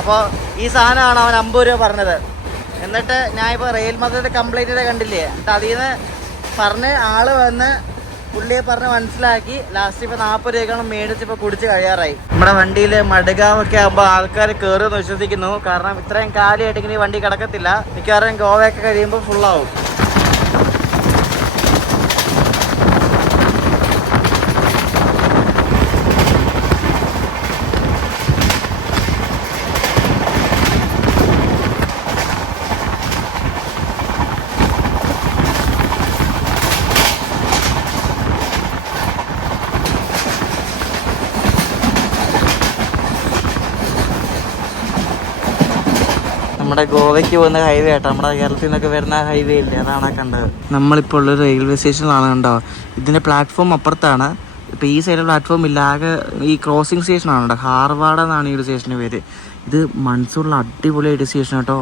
അപ്പോൾ ഈ സാധനമാണ് അവൻ 50 രൂപ പറഞ്ഞത്. എന്നിട്ട് ഞാനിപ്പോൾ റെയിൽ മന്ത്രിയുടെ കംപ്ലൈൻറ്റ് ചെയ്ത് കണ്ടില്ലേ, എന്നിട്ട് അതിൽ നിന്ന് പറഞ്ഞ് ആള് വന്ന് പുള്ളിയെ പറഞ്ഞ് മനസ്സിലാക്കി ലാസ്റ്റ് ഇപ്പോൾ 40 രൂപയ്ക്കാണ് മേടിച്ച് ഇപ്പോൾ കുടിച്ച് കഴിയാറായി. നമ്മുടെ വണ്ടിയിൽ മഡ്ഗാവൊക്കെ ആകുമ്പോൾ ആൾക്കാർ കയറുമെന്ന് വിശ്വസിക്കുന്നു. കാരണം ഇത്രയും കാലിയായിട്ട് ഇങ്ങനെ ഈ വണ്ടി കിടക്കത്തില്ല. മിക്കവാറും ഗോവയൊക്കെ കഴിയുമ്പോൾ ഫുള്ളാവും. നമ്മുടെ ഗോവയ്ക്ക് പോകുന്ന ഹൈവേ ആട്ടോ. നമ്മുടെ കേരളത്തിൽ നിന്നൊക്കെ വരുന്ന ഹൈവേ ഇല്ലേ, അതാണ് കണ്ടത്. നമ്മളിപ്പോൾ ഉള്ളൊരു റെയിൽവേ സ്റ്റേഷനിലാണ് കണ്ടോ. ഇതിൻ്റെ പ്ലാറ്റ്ഫോം അപ്പുറത്താണ്. ഇപ്പോൾ ഈ സൈഡിൽ പ്ലാറ്റ്ഫോം ഇല്ല, ആകെ ഈ ക്രോസിങ് സ്റ്റേഷനാണ് കേട്ടോ. ഹാർവാഡ എന്നാണ് ഈ ഒരു സ്റ്റേഷൻ്റെ പേര്. ഇത് മൺസൂണിൽ അടിപൊളിയായിട്ട് സ്റ്റേഷൻ കേട്ടോ.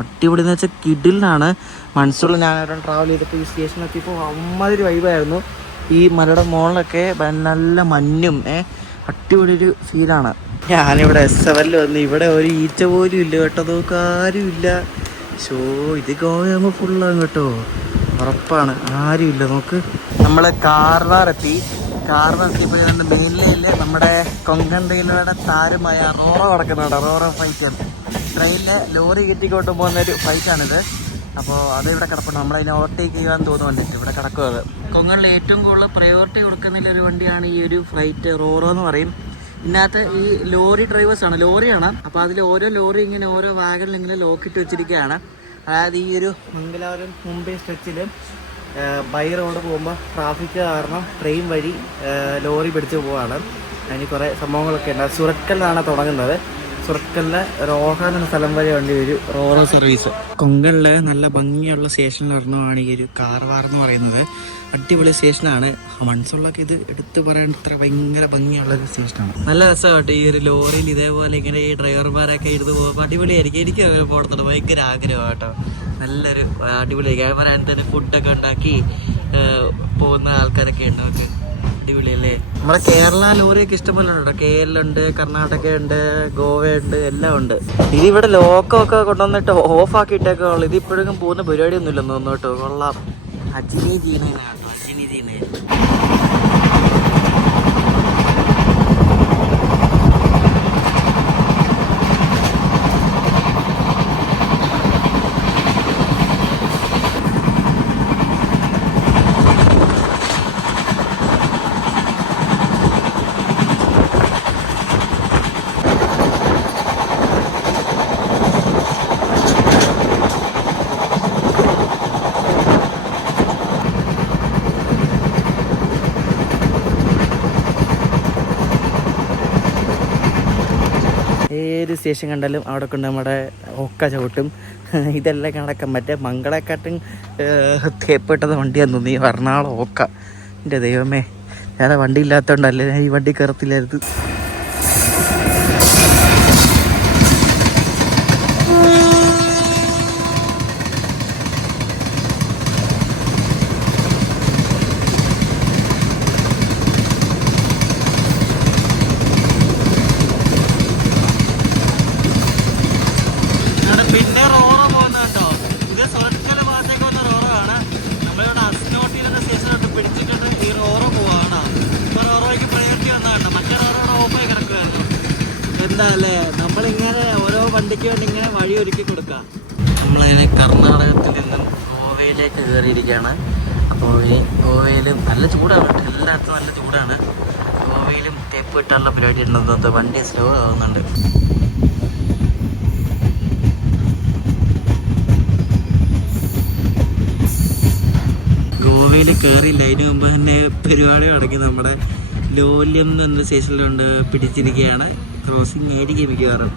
അടിപൊളി എന്ന് വെച്ചാൽ കിഡിലാണ്. മൺസൂണിൽ ഞാൻ ട്രാവൽ ചെയ്തപ്പോൾ ഈ സ്റ്റേഷനൊക്കെ ഇപ്പോൾ അമ്മാതിരി വൈബായിരുന്നു. ഈ മലയുടെ മുകളിലൊക്കെ നല്ല മഞ്ഞും അടിപൊളി ഒരു ഫീലാണ്. ഞാനിവിടെ S7 വന്ന് ഇവിടെ ഒരു ഈച്ച പോലും ഇല്ല കേട്ടോ, നോക്ക് ആരുമില്ല. ഇത് ഗോവയാകുമ്പോൾ ഫുള്ളാകും കേട്ടോ, ഉറപ്പാണ്. ആരുമില്ല നോക്ക്. നമ്മൾ കാർവാർ എത്തിയപ്പോൾ ഞാൻ മെയിനിലെ നമ്മുടെ കൊങ്കൺ റെയിൽവേയുടെ താരമായ റോറോ കിടക്കുന്നുണ്ട്. റോറോ ഫൈറ്റർ ട്രെയിനിൽ ലോറി കെട്ടിക്കോട്ട് പോകുന്ന ഒരു ഫൈറ്റാണിത്. അപ്പോൾ അതിവിടെ കിടപ്പുണ്ട്. നമ്മളതിനെ ഓവർടേക്ക് ചെയ്യാൻ തോന്നുന്നുണ്ട്, ഇവിടെ കിടക്കും. അത് കൊങ്കണിൽ ഏറ്റവും കൂടുതൽ പ്രയോറിറ്റി കൊടുക്കുന്നതിലൊരു വണ്ടിയാണ് ഈ ഒരു ഫ്ലൈറ്റ് റോറോ എന്ന് പറയും. ഇതിനകത്ത് ഈ ലോറി ഡ്രൈവേഴ്സാണ്, ലോറിയാണ്. അപ്പോൾ അതിൽ ഓരോ ലോറി ഇങ്ങനെ ഓരോ വാഗണിൽ ഇങ്ങനെ ലോക്കിട്ട് വെച്ചിരിക്കുകയാണ്. അതായത് ഈ ഒരു മംഗലാപുരം മുംബൈ സ്ട്രെച്ചിൽ ബൈ റോഡ് പോകുമ്പോൾ ട്രാഫിക് കാരണം ട്രെയിൻ വഴി ലോറി പിടിച്ച് പോവാണ്. അതിന് കുറേ സംഭവങ്ങളൊക്കെ ഉണ്ട്. സുറക്കലിലാണ് തുടങ്ങുന്നത്. സുറക്കലിലെ റോഹാൻ എന്ന സ്ഥലം വരെ ഉണ്ട് ഒരു റോറോ സർവീസ്. കൊങ്കണിലെ നല്ല ഭംഗിയുള്ള സ്റ്റേഷനിൽ ഒരെണ്ണമാണ് ഈ ഒരു കാർവാർ എന്ന് പറയുന്നത്. അടിപൊളി സ്റ്റേഷനാണ്. മൺസൂണിലൊക്കെ ഇത് എടുത്തു പറയാൻ ഇത്ര ഭയങ്കര ഭംഗിയുള്ളൊരു സ്റ്റേഷനാണ്. നല്ല രസമായിട്ട് ഈ ഒരു ലോറിയിൽ ഇതേപോലെ ഇങ്ങനെ ഈ ഡ്രൈവർമാരൊക്കെ ഇരുന്ന് പോകുമ്പോൾ അടിപൊളിയായിരിക്കും. എനിക്ക് പോകണത്തോട് ഭയങ്കര ആഗ്രഹമാണ് കേട്ടോ. നല്ലൊരു അടിപൊളിയായിരിക്കും. അവന്മാർ അതിന് ഫുഡൊക്കെ ഉണ്ടാക്കി പോകുന്ന ആൾക്കാരൊക്കെ ഉണ്ട്. ഒക്കെ അടിപൊളിയല്ലേ. നമ്മുടെ കേരള ലോറിയൊക്കെ ഇഷ്ടംപോലെ ഉണ്ട്. KL ഉണ്ട്, കർണാടക ഉണ്ട്, ഗോവ ഉണ്ട്, എല്ലാം ഉണ്ട്. ഇതിവിടെ ലോക്കമൊക്കെ കൊണ്ടുവന്നിട്ട് ഓഫാക്കിയിട്ടൊക്കെ ഉള്ളു. ഇതിപ്പോഴും പോകുന്ന പരിപാടിയൊന്നും ഇല്ലെന്ന് തോന്നുന്നു കേട്ടോ. കൊള്ളാം. അജിനി ജീനേനാണ് കേട്ടോ, അജിനി ജീനേ. ഏത് സ്റ്റേഷൻ കണ്ടാലും അവിടെ കൊണ്ട് നമ്മുടെ ഒക്ക ചവിട്ടും. ഇതെല്ലാം കണക്കാം. മറ്റേ മംഗളക്കാട്ടും തേപ്പിട്ടത് വണ്ടിയാന്ന് തോന്നി, എറണാകുളം ഓക്ക. എൻ്റെ ദൈവമേ, വേറെ വണ്ടി ഇല്ലാത്തതുകൊണ്ടല്ലേ ഞാൻ ഈ വണ്ടി കയറത്തില്ലായിരുന്നു. എന്താ അല്ലേ, നമ്മളിങ്ങനെ ഓരോ വണ്ടിക്ക് വേണ്ടി ഇങ്ങനെ വഴി ഒരുക്കി കൊടുക്കാം. നമ്മളിങ്ങനെ കർണാടകത്തിൽ നിന്നും ഗോവയിലേക്ക് കയറിയിരിക്കുകയാണ്. അപ്പോൾ ഈ ഗോവയിലും നല്ല ചൂടാണ്, എല്ലായിടത്തും നല്ല ചൂടാണ്. ഗോവയിലും തേപ്പ് കിട്ടാനുള്ള പരിപാടി ഉണ്ടെന്ന് വണ്ടി സ്ലോ ആവുന്നുണ്ട്. ഗോവയിൽ കയറിയില്ല, അതിന് മുമ്പ് തന്നെ പരിപാടി തുടങ്ങി. നമ്മുടെ ലോല്യം എന്ന സ്റ്റേഷനിലുണ്ട് പിടിച്ചിരിക്കുകയാണ്. ക്രോസിംഗ് ആയിരിക്കും മിക്കവാറും.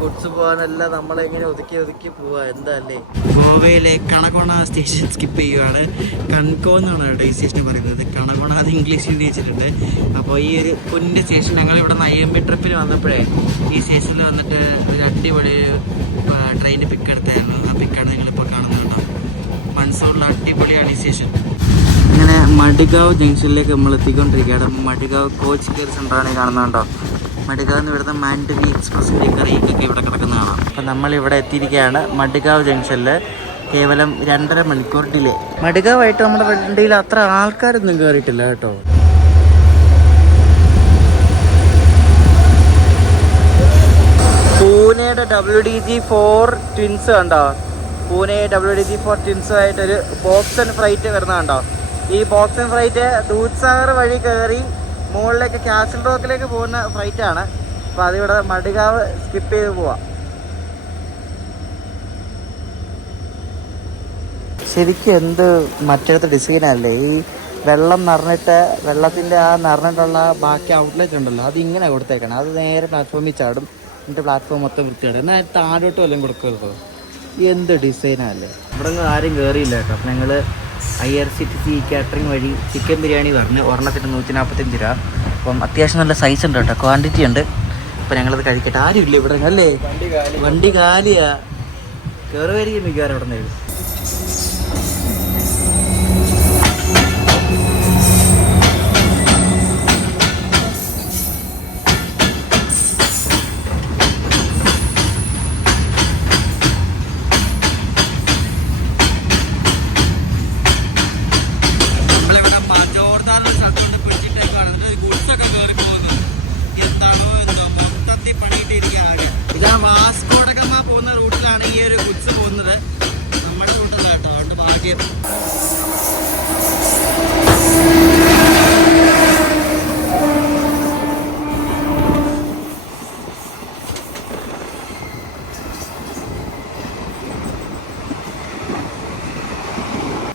ഗുഡ്സ് പോകാനല്ല നമ്മളിങ്ങനെ ഒതുക്കി പോവാ. എന്താ അല്ലേ, ഗോവയിലെ കണകോണ സ്റ്റേഷൻ സ്കിപ്പ് ചെയ്യുവാണ്. കൺകോ എന്നാണ് കേട്ടോ ഈ സ്റ്റേഷൻ പറയുന്നത്. കണകോണ അത് ഇംഗ്ലീഷിൽ വെച്ചിട്ടുണ്ട്. അപ്പോൾ ഈ ഒരു കുഞ്ഞ് സ്റ്റേഷൻ ഞങ്ങൾ ഇവിടെ IMB ട്രിപ്പിൽ വന്നപ്പോഴേ ഈ സ്റ്റേഷനിൽ വന്നിട്ട് ഒരു അടിപൊളി ട്രെയിൻ പിക്ക് എടുത്തായിരുന്നു. ആ പിക്കാണ് നിങ്ങളിപ്പോൾ കാണുന്നത് കേട്ടോ. മൺസൂണിൽ അടിപൊളിയാണ് ഈ സ്റ്റേഷൻ. ഇങ്ങനെ മഡ്ഗാവ് ജംഗ്ഷനിലേക്ക് നമ്മൾ എത്തിക്കൊണ്ടിരിക്കുകയാണ്. മഡ്ഗാവ് കോച്ച് കെയർ സെൻ്ററാണ് കാണുന്നത് കേട്ടോ. മഡ്ഗാവ് എന്ന് വരുന്ന മാൻഡവി എക്സ്പ്രസിൻ്റെ കറിയൊക്കെ ഇവിടെ കിടക്കുന്നതാണ്. അപ്പം നമ്മളിവിടെ എത്തിയിരിക്കുകയാണ് മഡ്ഗാവ് ജംഗ്ഷനിൽ. കേവലം 2.5 മണിക്കൂർ ഡിലേ. മഡ്ഗാവായിട്ട് നമ്മുടെ വണ്ടിയിൽ അത്ര ആൾക്കാരൊന്നും കയറിയിട്ടില്ല കേട്ടോ. പൂനെയുടെ WDG4 ട്വിൻസ് കണ്ടോ. പൂനെ WDG4 ട്വിൻസുമായിട്ടൊരു ബോക്സ് ആൻഡ് ഫ്ലൈറ്റ് വരുന്ന കണ്ടോ. ഈ ബോക്സ് ആൻഡ് ഫ്ലൈറ്റ് ദൂദ്സാഗർ വഴി കയറി മുകളിലേക്ക് കാസിൽ റോക്കിലേക്ക് പോകുന്ന ഫ്ലൈറ്റാണ്. അപ്പോൾ അതിവിടെ മഡ്ഗാവ് സ്കിപ്പ് ചെയ്ത് പോവാം. ശരിക്കും എന്ത് മറ്റടുത്ത ഡിസൈനല്ലേ ഈ വെള്ളം നിറഞ്ഞിട്ട്, വെള്ളത്തിൻ്റെ ആ നിറഞ്ഞിട്ടുള്ള ബാക്കി ഔട്ട്ലെറ്റ് ഉണ്ടല്ലോ, അതിങ്ങനെ കൊടുത്തേക്കണം. അത് നേരെ പ്ലാറ്റ്ഫോമിൽ ചാടും, എന്നിട്ട് പ്ലാറ്റ്ഫോം മൊത്തം വൃത്തിയാടും. എന്നാൽ താഴോട്ടും എല്ലാം കൊടുക്കരുതോ. എന്ത് ഡിസൈനല്ലേ. ഇവിടെ നിന്ന് ആരും കയറിയില്ല കേട്ടോ. അപ്പം ഞങ്ങൾ IRCTC കാറ്ററിംഗ് വഴി ചിക്കൻ ബിരിയാണി പറഞ്ഞു. ഒരെണ്ണത്തിന് 145 രൂപ. അപ്പം അത്യാവശ്യം നല്ല സൈസ് ഉണ്ട് കേട്ടോ, ക്വാണ്ടിറ്റി ഉണ്ട്. അപ്പം ഞങ്ങളത് കഴിക്കട്ടെ. ആരും ഇല്ല ഇവിടെ അല്ലേ, വണ്ടി കാലിയാ. കയറുമായിരിക്കും മിക്കവാറും ഇവിടെ നിന്ന്.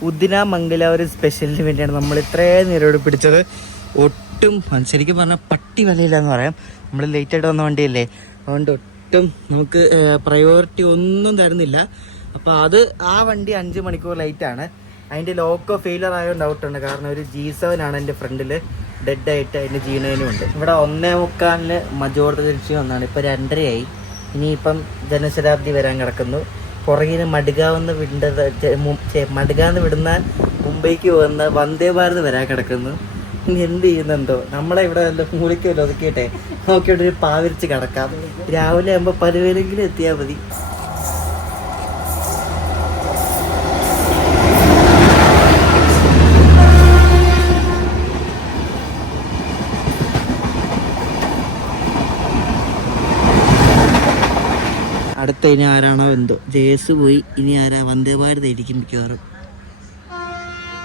ഉദിന മംഗലാപുരം സ്പെഷ്യലിന് വേണ്ടിയാണ് നമ്മൾ ഇത്രയും നേരോട് പിടിച്ചത്. ഒട്ടും ശരിക്കും പറഞ്ഞാൽ പട്ടി വിലയില്ല എന്ന് പറയാം. നമ്മൾ ലേറ്റായിട്ട് വന്ന വണ്ടിയല്ലേ, അതുകൊണ്ട് ഒട്ടും നമുക്ക് പ്രയോറിറ്റി ഒന്നും തരുന്നില്ല. അപ്പോൾ ആ വണ്ടി 5 മണിക്കൂർ ലേറ്റാണ്. അതിൻ്റെ ലോക്കോ ഫെയിലർ ആയതുകൊണ്ട് ഡൗട്ടുണ്ട്. കാരണം ഒരു G7 ആണ് എൻ്റെ ഫ്രണ്ടിൽ ഡെഡായിട്ട്, അതിൻ്റെ G9 ഉണ്ട്. ഇവിടെ 1:45 മജോർ തിരിച്ച് വന്നാണ്. ഇപ്പോൾ 2:30 ഇനിയിപ്പം ജനശതാബ്ദി വരാൻ കിടക്കുന്നു. പുറകിന് മഡ്ഗാവെന്ന് വിടുന്ന മുംബൈക്ക് പോകുന്ന വന്ദേ ഭാരത് വരാൻ കിടക്കുന്നു. ഇനി എന്ത് ചെയ്യുന്നുണ്ടോ, നമ്മളെ ഇവിടെ വല്ല മൂളിക്കല്ലോ ഒതുക്കിയിട്ടെ നോക്കിയിട്ട് ഒരു പാവിരിച്ച് കിടക്കാം. രാവിലെ ആകുമ്പോൾ പലവരെങ്കിലും എത്തിയാൽ മതി. അടുത്ത ഇനി ആരാണോ എന്തോ, ജേസ് പോയി. ഇനി ആരാ, വന്ദേ ഭാരത് ആയിരിക്കും മിക്കവാറും.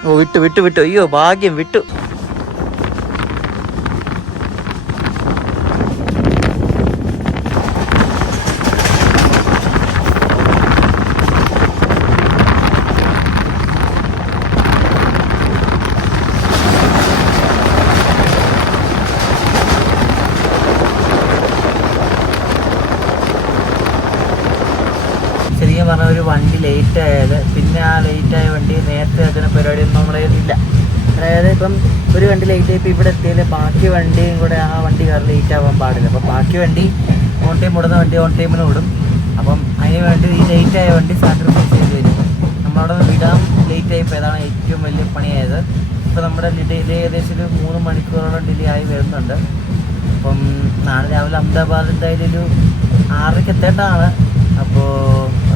ഓ വിട്ടു അയ്യോ ഭാഗ്യം വിട്ടു. പറഞ്ഞ ഒരു വണ്ടി ലേറ്റ് ആയത്, പിന്നെ ആ ലേറ്റായ വണ്ടി നേരത്തെ അതിന് പരിപാടിയൊന്നും നമ്മുടെ ഇല്ല. അതായത് ഇപ്പം ഒരു വണ്ടി ലേറ്റ് ആയപ്പോൾ ഇവിടെ എത്തിയാൽ ബാക്കി വണ്ടിയും കൂടെ ആ വണ്ടി കയറി ലേറ്റ് ആവാൻ പാടില്ല. അപ്പം ബാക്കി വണ്ടി ഓൺ ടൈം ഓടുന്ന വണ്ടി ഓൺ ടൈമിന് ഓടും. അപ്പം അതിന് വേണ്ടി ഈ ലേറ്റ് ആയ വണ്ടി സാക്രിഫൈസ് ചെയ്ത് വരും. നമ്മളവിടെ വിടാൻ ലേറ്റ് ആയപ്പോൾ അതാണ് ഏറ്റവും വലിയ പണിയായത്. ഇപ്പോൾ നമ്മുടെ ഡിലേ ഏകദേശം ഒരു 3 മണിക്കൂറോളം ഡിലേ ആയി വരുന്നുണ്ട്. അപ്പം നാളെ രാവിലെ അഹമ്മദാബാദ് എന്തായാലും ഒരു 6:00 എത്തേണ്ടതാണ്. അപ്പോൾ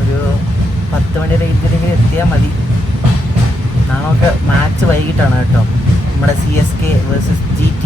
ഒരു 10 മണി റേഞ്ചിലെങ്കിലും എത്തിയാൽ മതി. നാളെ മാച്ച് വൈകിട്ടാണ് കേട്ടോ, നമ്മുടെ CSK വേഴ്സസ് GT.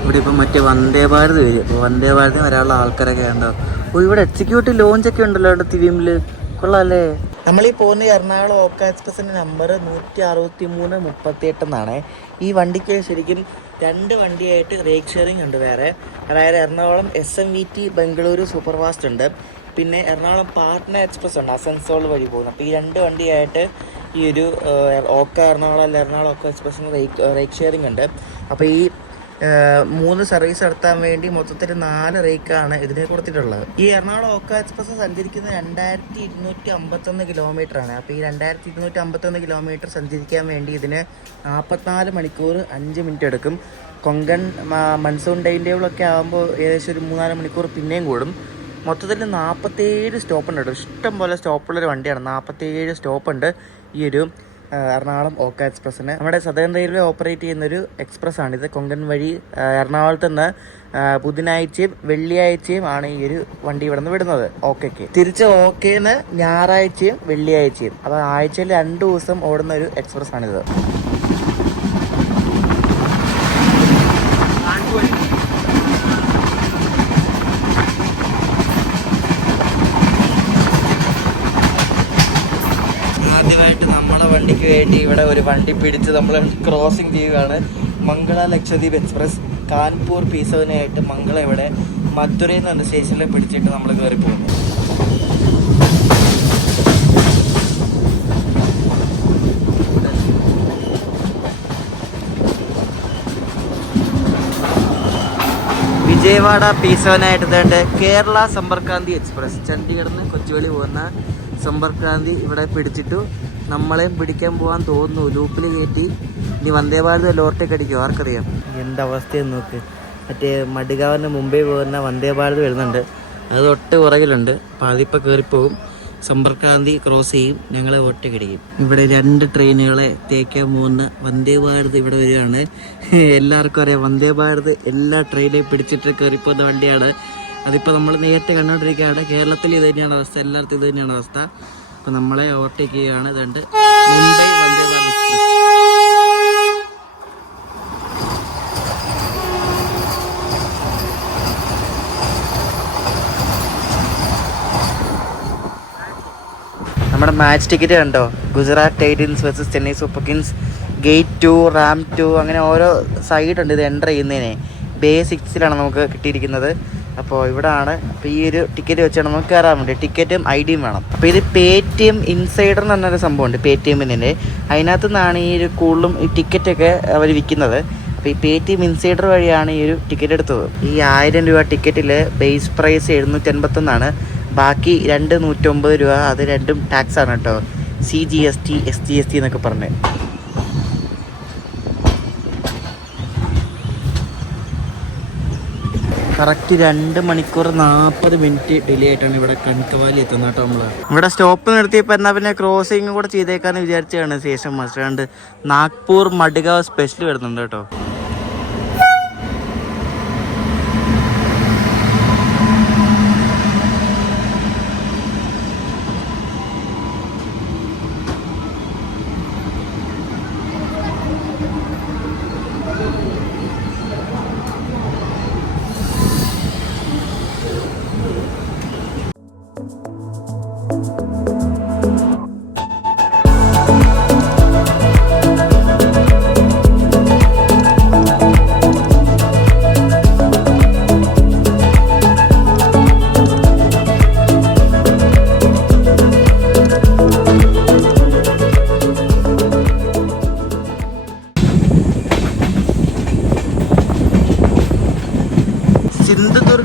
ഇവിടെ ഇപ്പം മറ്റേ വന്ദേ ഭാരത് വരും. അപ്പോൾ വന്ദേ ഭാരതിന് വരാനുള്ള ആൾക്കാരൊക്കെ ഉണ്ടോ? ഓ, ഇവിടെ എക്സിക്യൂട്ടീവ് ലോഞ്ചൊക്കെ ഉണ്ടല്ലോ ഇവിടെ തിരുവിമിൽ. കൊള്ളാമല്ലേ? നമ്മളീ പോകുന്ന എറണാകുളം ഓക്ക എക്സ്പ്രസിൻ്റെ നമ്പർ 16338 എന്നാണ്. ഈ വണ്ടിക്ക് ശരിക്കും 2 വണ്ടിയായിട്ട് റേക്ക് ഷെയറിംഗ് ഉണ്ട് വേറെ. അതായത് Ernakulam SMVT Bengaluru super fast ഉണ്ട്, പിന്നെ എറണാകുളം പാട്ന എക്സ്പ്രസ് ഉണ്ട് അസൻസോൾ വഴി പോകുന്നത്. അപ്പോൾ ഈ 2 വണ്ടിയായിട്ട് ഈ ഒരു ഓക്ക എറണാകുളം എറണാകുളം ഓക്ക എക്സ്പ്രസിന് റേക്ക് ഷെയറിംഗ് ഉണ്ട്. അപ്പോൾ ഈ 3 സർവീസ് നടത്താൻ വേണ്ടി മൊത്തത്തിൽ 4 റേക്കാണ് ഇതിനെ കൊടുത്തിട്ടുള്ളത്. ഈ എറണാകുളം ഓക്ക എക്സ്പ്രസ് സഞ്ചരിക്കുന്നത് 2251 കിലോമീറ്ററാണ്. അപ്പോൾ ഈ 2251 കിലോമീറ്റർ സഞ്ചരിക്കാൻ വേണ്ടി ഇതിന് 44 മണിക്കൂർ 5 മിനിറ്റ് എടുക്കും. കൊങ്കൺ മൺസൂൺ ടൈം ടേബിളൊക്കെ ആകുമ്പോൾ ഏകദേശം ഒരു 3-4 മണിക്കൂർ പിന്നെയും കൂടും. മൊത്തത്തിൽ 47 സ്റ്റോപ്പുണ്ട് കേട്ടോ. ഇഷ്ടം പോലെ സ്റ്റോപ്പുള്ളൊരു വണ്ടിയാണ്. 47 സ്റ്റോപ്പുണ്ട് ഈ ഒരു എറണാകുളം ഓക്ക എക്സ്പ്രസ്സിന്. നമ്മുടെ സദേൺ റെയിൽവേ ഓപ്പറേറ്റ് ചെയ്യുന്നൊരു എക്സ്പ്രസ് ആണിത്. കൊങ്കൺ വഴി എറണാകുളത്ത് നിന്ന് ബുധനാഴ്ചയും വെള്ളിയാഴ്ചയും ആണ് ഈ ഒരു വണ്ടി ഇവിടെ നിന്ന് വിടുന്നത് ഓക്കയ്ക്ക്. തിരിച്ച് ഓക്കേന്ന് ഞായറാഴ്ചയും വെള്ളിയാഴ്ചയും, അപ്പോൾ ആഴ്ചയിൽ 2 ദിവസം ഓടുന്ന ഒരു എക്സ്പ്രസ് ആണിത്. ആദ്യമായിട്ട് നമ്മളെ വണ്ടിക്ക് വേണ്ടി ഇവിടെ ഒരു വണ്ടി പിടിച്ച് നമ്മൾ ക്രോസിങ് ചെയ്യുകയാണ്. മംഗള ലക്ഷദ്വീപ് എക്സ്പ്രസ് കാൺപൂർ P7 ആയിട്ട് മംഗള ഇവിടെ മധുരയിൽ നിന്ന് സ്റ്റേഷനിൽ പിടിച്ചിട്ട് നമ്മൾ കയറി പോകുന്നു. വിജയവാഡ P7 ആയിട്ട് ഇതുണ്ട് കേരള സമ്പർക്രാന്തി എക്സ്പ്രസ്. ചണ്ഡീഗഡിൽ നിന്ന് കൊച്ചുവേളി പോകുന്ന സമ്പർക്രാന്തി ഇവിടെ പിടിച്ചിട്ടു. നമ്മളെയും പിടിക്കാൻ പോകാൻ തോന്നുന്നു. ലൂപ്പിൽ കയറ്റി ഇനി വന്ദേ ഭാരത് ലോർട്ടേക്ക് അടിക്കും, ആർക്കറിയാം. എന്തവസ്ഥയെന്ന് നോക്ക്. മറ്റേ മഡ്ഗാവിന് മുംബൈ പോകുന്ന വന്ദേ ഭാരത് വരുന്നുണ്ട്, അത് തൊട്ട് പുറകിലുണ്ട്. അപ്പോൾ അതിപ്പോൾ കയറിപ്പോകും. സമ്പർക്രാന്തി ക്രോസ് ചെയ്യും, ഞങ്ങളെ ഒറ്റക്കടിക്കും. ഇവിടെ 2 ട്രെയിനുകളെ തേക്കാൻ പോകുന്ന വന്ദേ ഭാരത് ഇവിടെ വരികയാണ്. എല്ലാവർക്കും അറിയാം വന്ദേ ഭാരത് എല്ലാ ട്രെയിനെയും പിടിച്ചിട്ട് കയറിപ്പോകുന്ന വണ്ടിയാണ്. അതിപ്പോൾ നമ്മൾ നേരത്തെ കണ്ടുകൊണ്ടിരിക്കുകയാണ്. കേരളത്തിൽ ഇത് തന്നെയാണ് അവസ്ഥ, എല്ലായിടത്തും ഇത് തന്നെയാണ് അവസ്ഥ. അപ്പോൾ നമ്മളെ ഓവർടേക്ക് ചെയ്യുകയാണ്. ഇതുണ്ട് മുംബൈ വന്ദേ ഭാരത് എക്സ്പ്രസ്. നമ്മുടെ മാച്ച് ടിക്കറ്റ് കണ്ടോ? Gujarat Titans versus Chennai super Kings gate 2, Ram 2 അങ്ങനെ ഓരോ സൈഡുണ്ട് ഇത് എൻ്റർ ചെയ്യുന്നതിന്. ബേ 6ലാണ് നമുക്ക് കിട്ടിയിരിക്കുന്നത്. അപ്പോൾ ഇവിടാണ്. അപ്പോൾ ഈ ഒരു ടിക്കറ്റ് വെച്ചാണ് നമുക്ക് കയറാൻ വേണ്ടി. ടിക്കറ്റും ID-യും വേണം. അപ്പോൾ ഇത് പേടിഎം ഇൻസൈഡർ എന്ന് പറഞ്ഞൊരു സംഭവമുണ്ട് പേടിഎമ്മിൻ്റെ. അതിനകത്തു നിന്നാണ് ഈ ഒരു കൂടുതലും ഈ ടിക്കറ്റൊക്കെ അവർ വിൽക്കുന്നത്. അപ്പോൾ ഈ പേടിഎം ഇൻസൈഡർ വഴിയാണ് ഈ ഒരു ടിക്കറ്റ് എടുത്തത്. ഈ 1000 രൂപ ടിക്കറ്റിൽ ബേസ് പ്രൈസ് 781, ബാക്കി 290 രൂപ. അത് രണ്ടും ടാക്സ് ആണ് കേട്ടോ. CGST SGST എന്നൊക്കെ പറഞ്ഞ്. കറക്റ്റ് 2 മണിക്കൂർ 40 മിനിറ്റ് ഡിലേ ആയിട്ടാണ് ഇവിടെ കൺകവാലി എത്തുന്നത് കേട്ടോ. നമ്മൾ ഇവിടെ സ്റ്റോപ്പ് നിർത്തിയപ്പോൾ എന്നാൽ പിന്നെ ക്രോസിങ് കൂടെ ചെയ്തേക്കാന്ന് വിചാരിച്ചാണ്. ശേഷം മസ്റ്റ് നാഗ്പൂർ മഡ്ഗാവ് സ്പെഷ്യൽ വരുന്നുണ്ട് കേട്ടോ.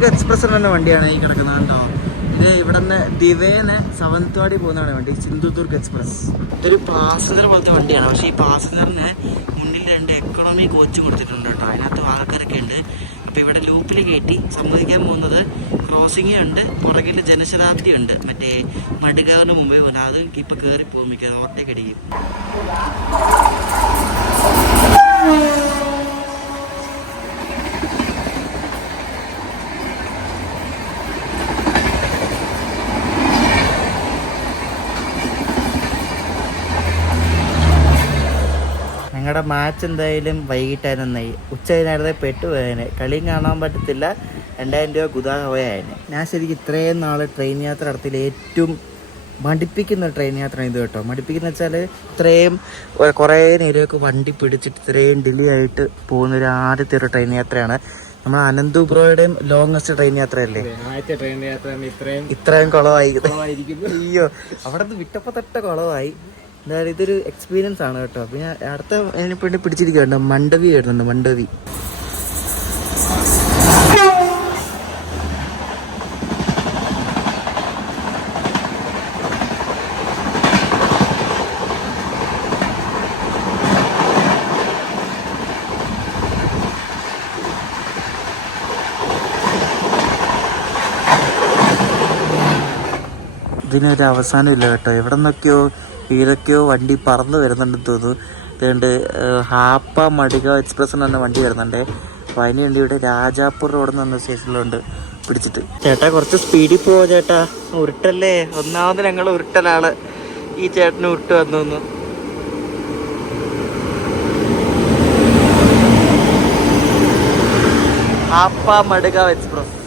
സിന്ധുദുർഗ് എക്സ്പ്രസ് എന്ന് പറഞ്ഞ വണ്ടിയാണ് ഈ കിടക്കുന്നത് കേട്ടോ. ഇത് ഇവിടെ നിന്ന് ദിവേനെ സവന്ത്വാടി പോകുന്നതാണ് വണ്ടി, സിന്ധുദുർഗ് എക്സ്പ്രസ്. ഇതൊരു പാസഞ്ചർ പോലത്തെ വണ്ടിയാണ്. പക്ഷേ ഈ പാസഞ്ചറിന് മുന്നിൽ 2 എക്കണോമി കോച്ചും കൊടുത്തിട്ടുണ്ട് കേട്ടോ. അതിനകത്ത് ആൾക്കാരൊക്കെ ഉണ്ട്. അപ്പോൾ ഇവിടെ ലൂപ്പിൽ കയറ്റി സംവദിക്കാൻ പോകുന്നത് ക്രോസിംഗ് ഉണ്ട്, പുറകിൽ ജനശതാബ്ദി ഉണ്ട്, മറ്റേ മടുകാവിന് മുമ്പേ പോലെ. അത് ഇപ്പോൾ കയറി പോകും, മിക്കത് ഓവർടേക്ക് അടിക്കും. ഞങ്ങളുടെ മാച്ച് എന്തായാലും വൈകിട്ടായിരുന്നായി. ഉച്ച കഴിഞ്ഞായിരുന്നേ പെട്ടുപോയതിനെ. കളിയും കാണാൻ പറ്റത്തില്ല. 2000 രൂപ ഗുദാഹോയായതിനെ. ഞാൻ ശരിക്കും ഇത്രയും നാൾ ട്രെയിൻ യാത്ര നടത്തിയിൽ ഏറ്റവും മടുപ്പിക്കുന്ന ട്രെയിൻ യാത്ര ഇത് കേട്ടോ. മടുപ്പിക്കുന്ന വെച്ചാൽ ഇത്രയും കുറേ നേരമൊക്കെ വണ്ടി പിടിച്ചിട്ട് ഇത്രയും ഡിലേ ആയിട്ട് പോകുന്ന ഒരു ആദ്യത്തെ ഒരു ട്രെയിൻ യാത്രയാണ്. നമ്മൾ അനന്തു ബ്രോയുടെയും ലോങ്ങസ്റ്റ് ട്രെയിൻ യാത്രയല്ലേ. ഇത്രയും കുളമായി. അയ്യോ, അവിടെ നിന്ന് വിട്ടപ്പോൾ തൊട്ട കുളമായി. എന്തായാലും ഇതൊരു എക്സ്പീരിയൻസ് ആണ് കേട്ടോ. പിന്നെ അടുത്ത അതിനെ വേണ്ടി പിടിച്ചിരിക്കുന്നുണ്ട്. മണ്ഡവി വരുന്നുണ്ട്, മണ്ഡവി. ഇതിനൊരു അവസാനമില്ല കേട്ടോ. എവിടെ നിന്നൊക്കെയോ ഏതൊക്കെയോ വണ്ടി പറന്ന് വരുന്നുണ്ടെന്ന് തോന്നുന്നു. അതുകൊണ്ട് ഹാപ്പ മടിക എക്സ്പ്രസ് എന്ന് പറഞ്ഞ വണ്ടി വരുന്നുണ്ട്. അപ്പോൾ അതിന് വേണ്ടി ഇവിടെ രാജാപൂർ റോഡ് എന്ന് പറഞ്ഞ സ്റ്റേഷനിലുണ്ട് പിടിച്ചിട്ട്. ചേട്ടാ കുറച്ച് സ്പീഡിൽ പോവാ ചേട്ടാ. ഉരുട്ടല്ലേ, ഒന്നാമത് ഞങ്ങൾ ഉരുട്ടലാണ്. ഈ ചേട്ടന് ഉരുട്ട് വന്നു. ഹാപ്പ മടുക എക്സ്പ്രസ്.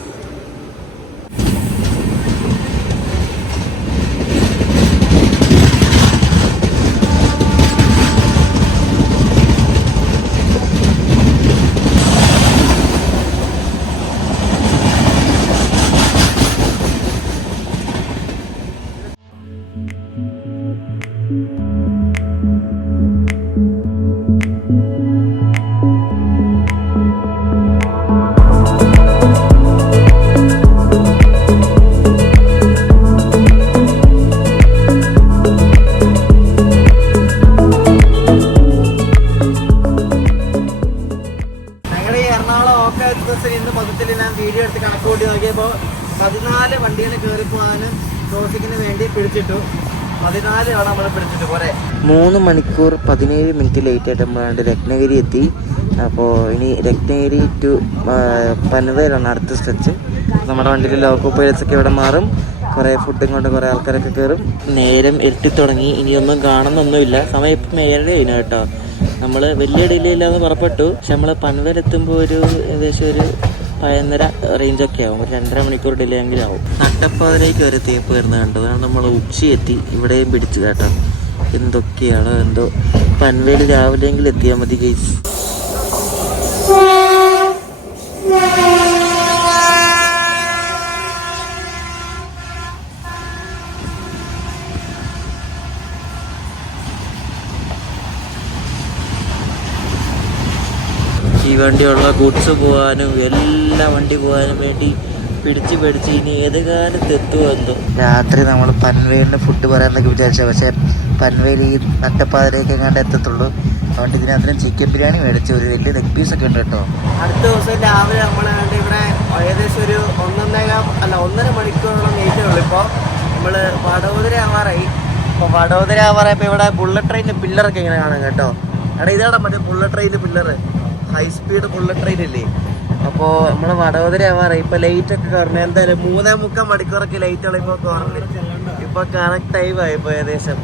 ഇന്ന് മൊത്തത്തിൽ ഞാൻ വീഡിയോ എടുത്ത് കണക്ക് കൂട്ടി നോക്കിയപ്പോൾ 14 വണ്ടികൾ കയറി പോകാനും ക്രോസിങ്ങിന് വേണ്ടി പിടിച്ചിട്ടു. 14 നമ്മൾ പിടിച്ചിട്ട് പോരെ. 3 മണിക്കൂർ 17 മിനിറ്റ് ലേറ്റ് ആയിട്ട് നമ്മളാണ്ട് രത്നഗിരി എത്തി. അപ്പോൾ ഇനി രത്നഗിരി ടു പനവേലാണ് അടുത്ത സ്ട്രെച്ച്. നമ്മുടെ വണ്ടിയിൽ ലോക്കോ പൈലറ്റ്സൊക്കെ ഇവിടെ മാറും. കുറേ ഫുഡും കൊണ്ട് കുറേ ആൾക്കാരൊക്കെ കയറും. നേരം ഇരുട്ടി തുടങ്ങി. ഇനിയൊന്നും കാണുന്നൊന്നുമില്ല. സമയം ഇപ്പം 7 കഴിഞ്ഞു കേട്ടോ. നമ്മൾ വലിയ ഡിലേ ഇല്ലാതെ പുറപ്പെട്ടു. പക്ഷെ നമ്മൾ പനവേലെത്തുമ്പോൾ ഒരു ഏകദേശം ഒരു 11:30 റേഞ്ചൊക്കെ ആവും. ഒരു 2.5 മണിക്കൂർ ഡിലേ എങ്കിലും ആവും. നട്ടപ്പാതിലേക്ക് ഒരു തേപ്പ് വരുന്നത് കണ്ടു. കാരണം നമ്മൾ ഉച്ചി എത്തി. ഇവിടെയും പിടിച്ചു കേട്ടോ. എന്തൊക്കെയാണോ എന്തോ. പൻവേൽ രാവിലെയെങ്കിലും എത്തിയാൽ മതി ഗൈസ്. ഈ വണ്ടിയുള്ള ഗുഡ്സ് പോകാനും എല്ലാ വണ്ടി പോകാനും വേണ്ടി പിടിച്ച് ഇനി ഏത് കാലത്ത് എത്തുമെന്തോ. രാത്രി നമ്മൾ പൻവേലിന് ഫുഡ് പറയാമെന്നൊക്കെ വിചാരിച്ചത്. പക്ഷേ പൻവേൽ ഈ നട്ടപ്പാതിലേക്ക് എങ്ങാണ്ട് എത്തത്തുള്ളൂ. അതുകൊണ്ട് ഇതിനകത്ത് ചിക്കൻ ബിരിയാണി മേടിച്ച് ഒരു വലിയ ലെഗ് പീസൊക്കെ ഉണ്ട് കേട്ടോ. അടുത്ത ദിവസം രാവിലെ നമ്മൾ ഇവിടെ ഏകദേശം ഒരു 1.5 മണിക്കൂറോളം ലേറ്റേ ഉള്ളൂ. ഇപ്പോൾ നമ്മൾ വഡോദര ആവാറായി. ഇപ്പോൾ ഇവിടെ ബുള്ളറ്റ് ട്രെയിനിൻ്റെ പില്ലറൊക്കെ ഇങ്ങനെ കാണാം കേട്ടോ. അവിടെ ഇതാണ് മറ്റേ ബുള്ളറ്റ് ട്രെയിനിൻ്റെ pillar, high speed bullet train ഇല്ലേ. അപ്പോൾ നമ്മൾ വഡോദര ആവാറായി. ഇപ്പോൾ ലൈറ്റൊക്കെ കുറഞ്ഞു. എന്തായാലും 3.25 മണിക്കൂറൊക്കെ ലൈറ്റുള്ള ഇപ്പോൾ കുറഞ്ഞു. ഇപ്പോൾ കറക്റ്റ് ടൈമായി. ഇപ്പോൾ ഏകദേശം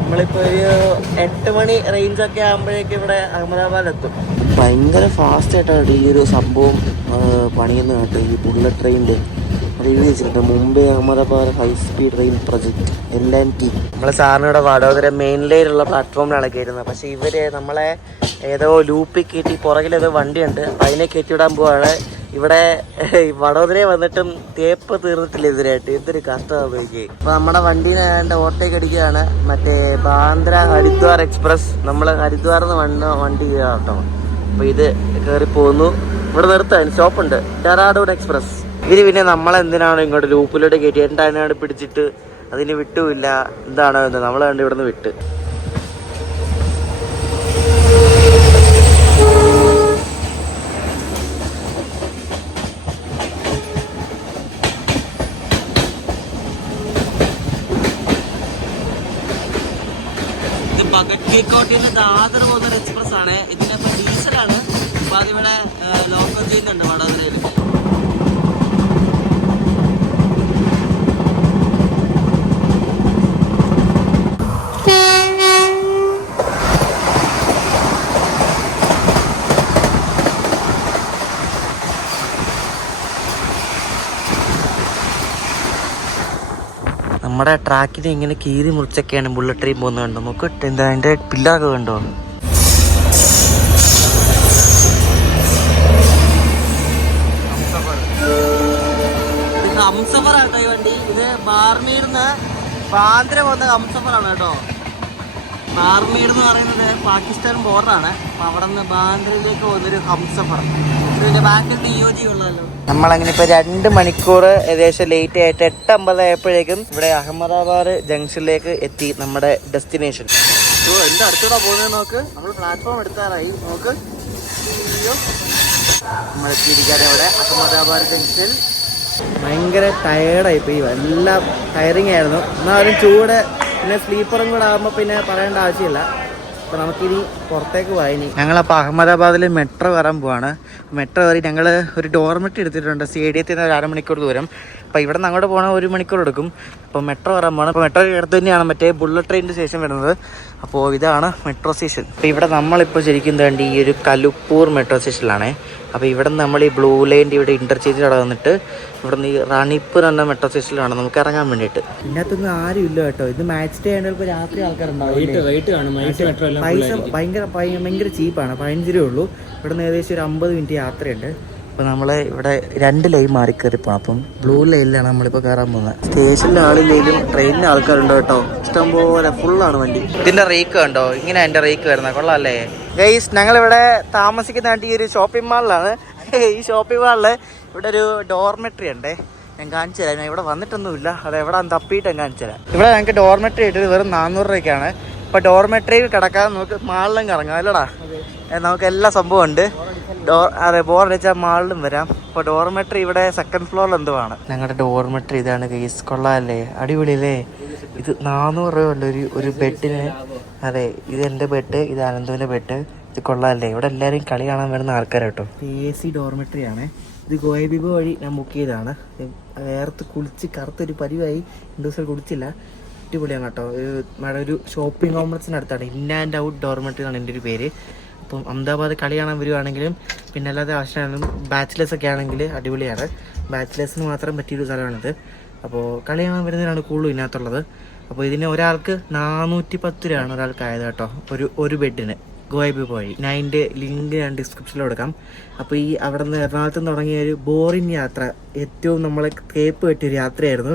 നമ്മളിപ്പോൾ ഒരു 8 മണി റേഞ്ചൊക്കെ ആകുമ്പോഴേക്കും ഇവിടെ അഹമ്മദാബാദ് എത്തും. ഭയങ്കര ഫാസ്റ്റായിട്ടാണ് ഈ ഒരു സംഭവം പണിയുന്നത് കേട്ടോ. ഈ ബുള്ളറ്റ് ട്രെയിനിൻ്റെ റിവ്യൂ വെച്ചിട്ടുണ്ട്. Mumbai Ahmedabad high speed rail project LNT. നമ്മൾ സാറിനിവിടെ വഡോദര മെയിൻ ലൈനിലുള്ള പ്ലാറ്റ്ഫോമിലാണ് കയറുന്നത്. പക്ഷേ ഇവർ നമ്മളെ ഏതോ ലൂപ്പിൽ കയറ്റി പുറകിലേതോ വണ്ടിയുണ്ട്. അപ്പോൾ അതിനെ കയറ്റിവിടാൻ പോവാണ്. ഇവിടെ വഡോദരയിൽ വന്നിട്ടും തേപ്പ് തീർന്നിട്ടില്ല ഇതിനായിട്ട്. എന്തൊരു കഷ്ടമാണ് എനിക്ക്. അപ്പോൾ നമ്മുടെ വണ്ടീനെ ഓവർടേക്ക് അടിക്കുകയാണ് മറ്റേ ബാന്ദ്ര ഹരിദ്വാർ എക്സ്പ്രസ്. നമ്മൾ ഹരിദ്വാറിൽ നിന്ന് വണ്ടി കേട്ടോ. അപ്പോൾ ഇത് കയറി പോകുന്നു. ഇവിടെ നിർത്താൻ സ്റ്റോപ്പുണ്ട്. ഡെറാഡൂൺ എക്സ്പ്രസ്. ഇത് പിന്നെ നമ്മളെന്തിനാണ് ഇങ്ങോട്ട് ലൂപ്പിലോട്ട് കയറ്റി എൻ്റെ അതിനാണ് പിടിച്ചിട്ട് അതിന് വിട്ടുമില്ല. എന്താണോ എന്ന് നമ്മൾ കണ്ട് ഇവിടെ നിന്ന് വിട്ട്. ബഗട്ടിക്കോട്ടിൽ നിന്ന് ദാദർ പോകുന്ന എക്സ്പ്രസ് ആണ്. ഇതിനിപ്പോൾ ഡീസലാണ്. അപ്പോൾ അതിവിടെ ലോക്കൽ ചെയ്യുന്നുണ്ട് വടകരയിൽ. നമ്മുടെ ട്രാക്കിന് ഇങ്ങനെ കീറി മുറിച്ചൊക്കെയാണ് ബുള്ളറ്റ് ട്രെയിൻ പോകുന്നത്. കണ്ടോ നമുക്ക് എന്താ അതിൻ്റെ പില്ലറൊക്കെ കണ്ടോ. ഹംസഫർ ആട്ടോ ഈ വണ്ടി. ഇത് ബാർമീർന്ന് ബാന്ദ്ര പോകുന്ന ഹംസഫറാണ് കേട്ടോ. ബാർമീർ എന്ന് പറയുന്നത് പാകിസ്ഥാൻ ബോർഡറാണ്. അപ്പം അവിടെ നിന്ന് ബാന്ദ്രയിലേക്ക് പോകുന്നൊരു ഹംസഫർ. ഇതിൻ്റെ ബാക്കിൽ DOG ഉള്ളതല്ലോ. നമ്മളങ്ങനെ ഇപ്പോൾ 2 മണിക്കൂർ ഏകദേശം ലേറ്റ് ആയിട്ട് 8:50 ആയപ്പോഴേക്കും ഇവിടെ അഹമ്മദാബാദ് ജംഗ്ഷനിലേക്ക് എത്തി നമ്മുടെ ഡെസ്റ്റിനേഷൻ. എൻ്റെ അടുത്തൂടെ പോകുന്നത് നോക്ക്. നമ്മൾ പ്ലാറ്റ്ഫോം എടുക്കാറായി നോക്ക്. നമ്മൾ എത്തിയിരിക്കാതെ ഇവിടെ അഹമ്മദാബാദ് ജംഗ്ഷൻ. ഭയങ്കര ടയേർഡായിപ്പോയി. എല്ലാം ടയറിങ് ആയിരുന്നു. എന്നാലും ചൂട് പിന്നെ സ്ലീപ്പറും കൂടെ ആകുമ്പോൾ പിന്നെ പറയേണ്ട ആവശ്യമില്ല. അപ്പോൾ നമുക്കിനി പുറത്തേക്ക് പോയിനി. ഞങ്ങളപ്പോൾ അഹമ്മദാബാദിൽ മെട്രോ കയറാൻ പോവാണ്. മെട്രോ കയറി ഞങ്ങൾ ഒരു ഡോർമെറ്റ് എടുത്തിട്ടുണ്ട്. സ്റ്റേഡിയത്തിൽ നിന്ന് 1/2 മണിക്കൂർ ദൂരം. അപ്പോൾ ഇവിടെ നിന്ന് അങ്ങോട്ട് പോകണം 1 മണിക്കൂർ എടുക്കും. അപ്പോൾ മെട്രോ കയറാൻ പോകണം. അപ്പോൾ മെട്രോ അടുത്ത് തന്നെയാണ് മറ്റേ ബുള്ളറ്റ് ട്രെയിനിൻ്റെ സ്റ്റേഷൻ വരുന്നത്. അപ്പോൾ ഇതാണ് മെട്രോ സ്റ്റേഷൻ. അപ്പോൾ ഇവിടെ നമ്മളിപ്പോൾ ശരിക്കും വേണ്ടി ഈ ഒരു കലുപ്പൂർ മെട്രോ സ്റ്റേഷനിലാണ്. അപ്പോൾ ഇവിടെ നിന്ന് നമ്മൾ ഈ ബ്ലൂ ലൈൻ്റെ ഇവിടെ ഇൻ്റർചേഞ്ച് അവിടെ വന്നിട്ട് ഇവിടെ നിന്ന് ഈ റാണിപ്പൂർ എന്ന മെട്രോ സ്റ്റേഷനിലാണ് നമുക്ക് ഇറങ്ങാൻ വേണ്ടിയിട്ട്. ഇതിനകത്തൊന്നും ആരും ഇല്ല കേട്ടോ. ഇത് മാച്ച് ഡേ ആയപ്പോൾ രാത്രി ആൾക്കാരുണ്ടാവും. പൈസ ഭയങ്കര ചീപ്പാണ്. 15 രൂപ ഉള്ളൂ. ഇവിടെ നിന്ന് ഏകദേശം ഒരു 50 മിനിറ്റ് യാത്രയുണ്ട്. അപ്പോൾ നമ്മൾ ഇവിടെ 2 ലൈൻ മാറി കയറിപ്പോണം. അപ്പം ബ്ലൂ ലൈനിലാണ് നമ്മളിപ്പോൾ കയറാൻ പോകുന്നത്. സ്റ്റേഷനിൽ ആളില്ലെങ്കിലും ട്രെയിനിൽ ആൾക്കാരുണ്ടോ കേട്ടോ. ഇഷ്ടംപോലെ ഫുള്ളാണ് വണ്ടി. ഇതിൻ്റെ റേക്ക് കണ്ടോ. ഇങ്ങനെ എൻ്റെ റേക്ക് വരുന്നത് കൊള്ളാമല്ലേ ഗൈസ്. ഞങ്ങളിവിടെ താമസിക്കുന്നതായിട്ട് ഈ ഒരു ഷോപ്പിംഗ് മാളിലാണ്. ഈ ഷോപ്പിംഗ് മാളിൽ ഇവിടെ ഒരു ഡോർമെട്രി ഉണ്ടേ. ഞാൻ കാണിച്ചു തരാം. ഞാൻ ഇവിടെ വന്നിട്ടൊന്നുമില്ല. അത് എവിടെ തപ്പിയിട്ട് ഞാൻ കാണിച്ചു തരാം. ഇവിടെ ഞങ്ങൾക്ക് ഡോർമെട്രി ഇട്ടത് വെറും 400 രൂപയ്ക്കാണ്. ഇപ്പോൾ ഡോർമെട്രിയിൽ കിടക്കാതെ നമുക്ക് മാളിലും കറങ്ങാം അല്ലടാ. നമുക്ക് എല്ലാ സംഭവം ഉണ്ട്. അതെ ബോറടിച്ചാൽ മാളിലും വരാം. ഇപ്പോൾ ഡോർമെട്രി ഇവിടെ 2nd ഫ്ലോറിൽ എന്തുവാണ്. ഞങ്ങളുടെ ഡോർമെട്രി ഇതാണ് ഗൈസ്. കൊള്ളാമല്ലേ, അടിപൊളിയല്ലേ. ഇത് 400 രൂപ ഒരു ബെഡിന്. അതെ ഇത് എൻ്റെ ബെഡ്, ഇത് അനന്തുവിൻ്റെ ബെഡ്. ഇത് കൊള്ളാമല്ലേ. ഇവിടെ എല്ലാവരും കളി കാണാൻ വരുന്ന ആൾക്കാരാട്ടോ. AC ഡോർമെട്രി ആണ്. ഇത് ഗോയബിബ വഴി ഞാൻ ബുക്ക് ചെയ്തതാണ്. വേർത്ത് കുളിച്ച് കറുത്തൊരു പരിവായി 2 ദിവസം കുളിച്ചില്ല. അടിപൊളിയാണ് കേട്ടോ. ഒരു ഷോപ്പിംഗ് കോംപ്ലക്സിനടുത്താണ്. ഇൻ ആൻഡ് ഔട്ട് ഡോർമെട്രി എന്നാണ് എൻ്റെ ഒരു പേര്. അപ്പം അഹമ്മദാബാദ് കളി കാണാൻ വരുവാണെങ്കിലും പിന്നെ അല്ലാതെ ആവശ്യമാണെങ്കിലും ബാച്ചിലേഴ്സൊക്കെ ആണെങ്കിൽ അടിപൊളിയാണ്. ബാച്ചിലേഴ്സിന് മാത്രം പറ്റിയൊരു സ്ഥലമാണിത്. അപ്പോൾ കളി കാണാൻ വരുന്നതിനാണ് കൂടുതലും ഇതിനകത്തുള്ളത്. അപ്പോൾ ഇതിന് ഒരാൾക്ക് 410 രൂപയാണ് ഒരാൾക്കായത് കേട്ടോ. ഒരു ബെഡിന് ഗോയബി വഴി. ഞാൻ അതിൻ്റെ ലിങ്ക് ഞാൻ ഡിസ്ക്രിപ്ഷനിൽ കൊടുക്കാം. അപ്പോൾ ഈ അവിടെ നിന്ന് എറണാകുളത്ത് നിന്ന് തുടങ്ങിയ ഒരു ബോറിങ് യാത്ര, ഏറ്റവും നമ്മളെ കേപ്പ് പറ്റിയൊരു യാത്രയായിരുന്നു.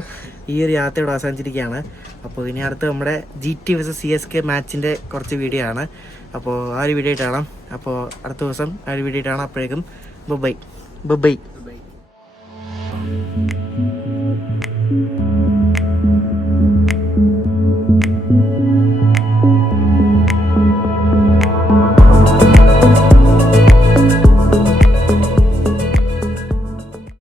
ഈ ഒരു യാത്ര ഇവിടെ അവസാനിച്ചിരിക്കുകയാണ്. അപ്പോൾ ഇനി അടുത്ത് നമ്മുടെ GT vs CSK മാച്ചിൻ്റെ കുറച്ച് വീഡിയോ ആണ്. അപ്പോൾ ആ ഒരു വീഡിയോ ആയിട്ട് കാണാം. അപ്പോൾ അടുത്ത ദിവസം ആ ഒരു വീഡിയോ ആയിട്ട് കാണാം. അപ്പോഴേക്കും ബൈ.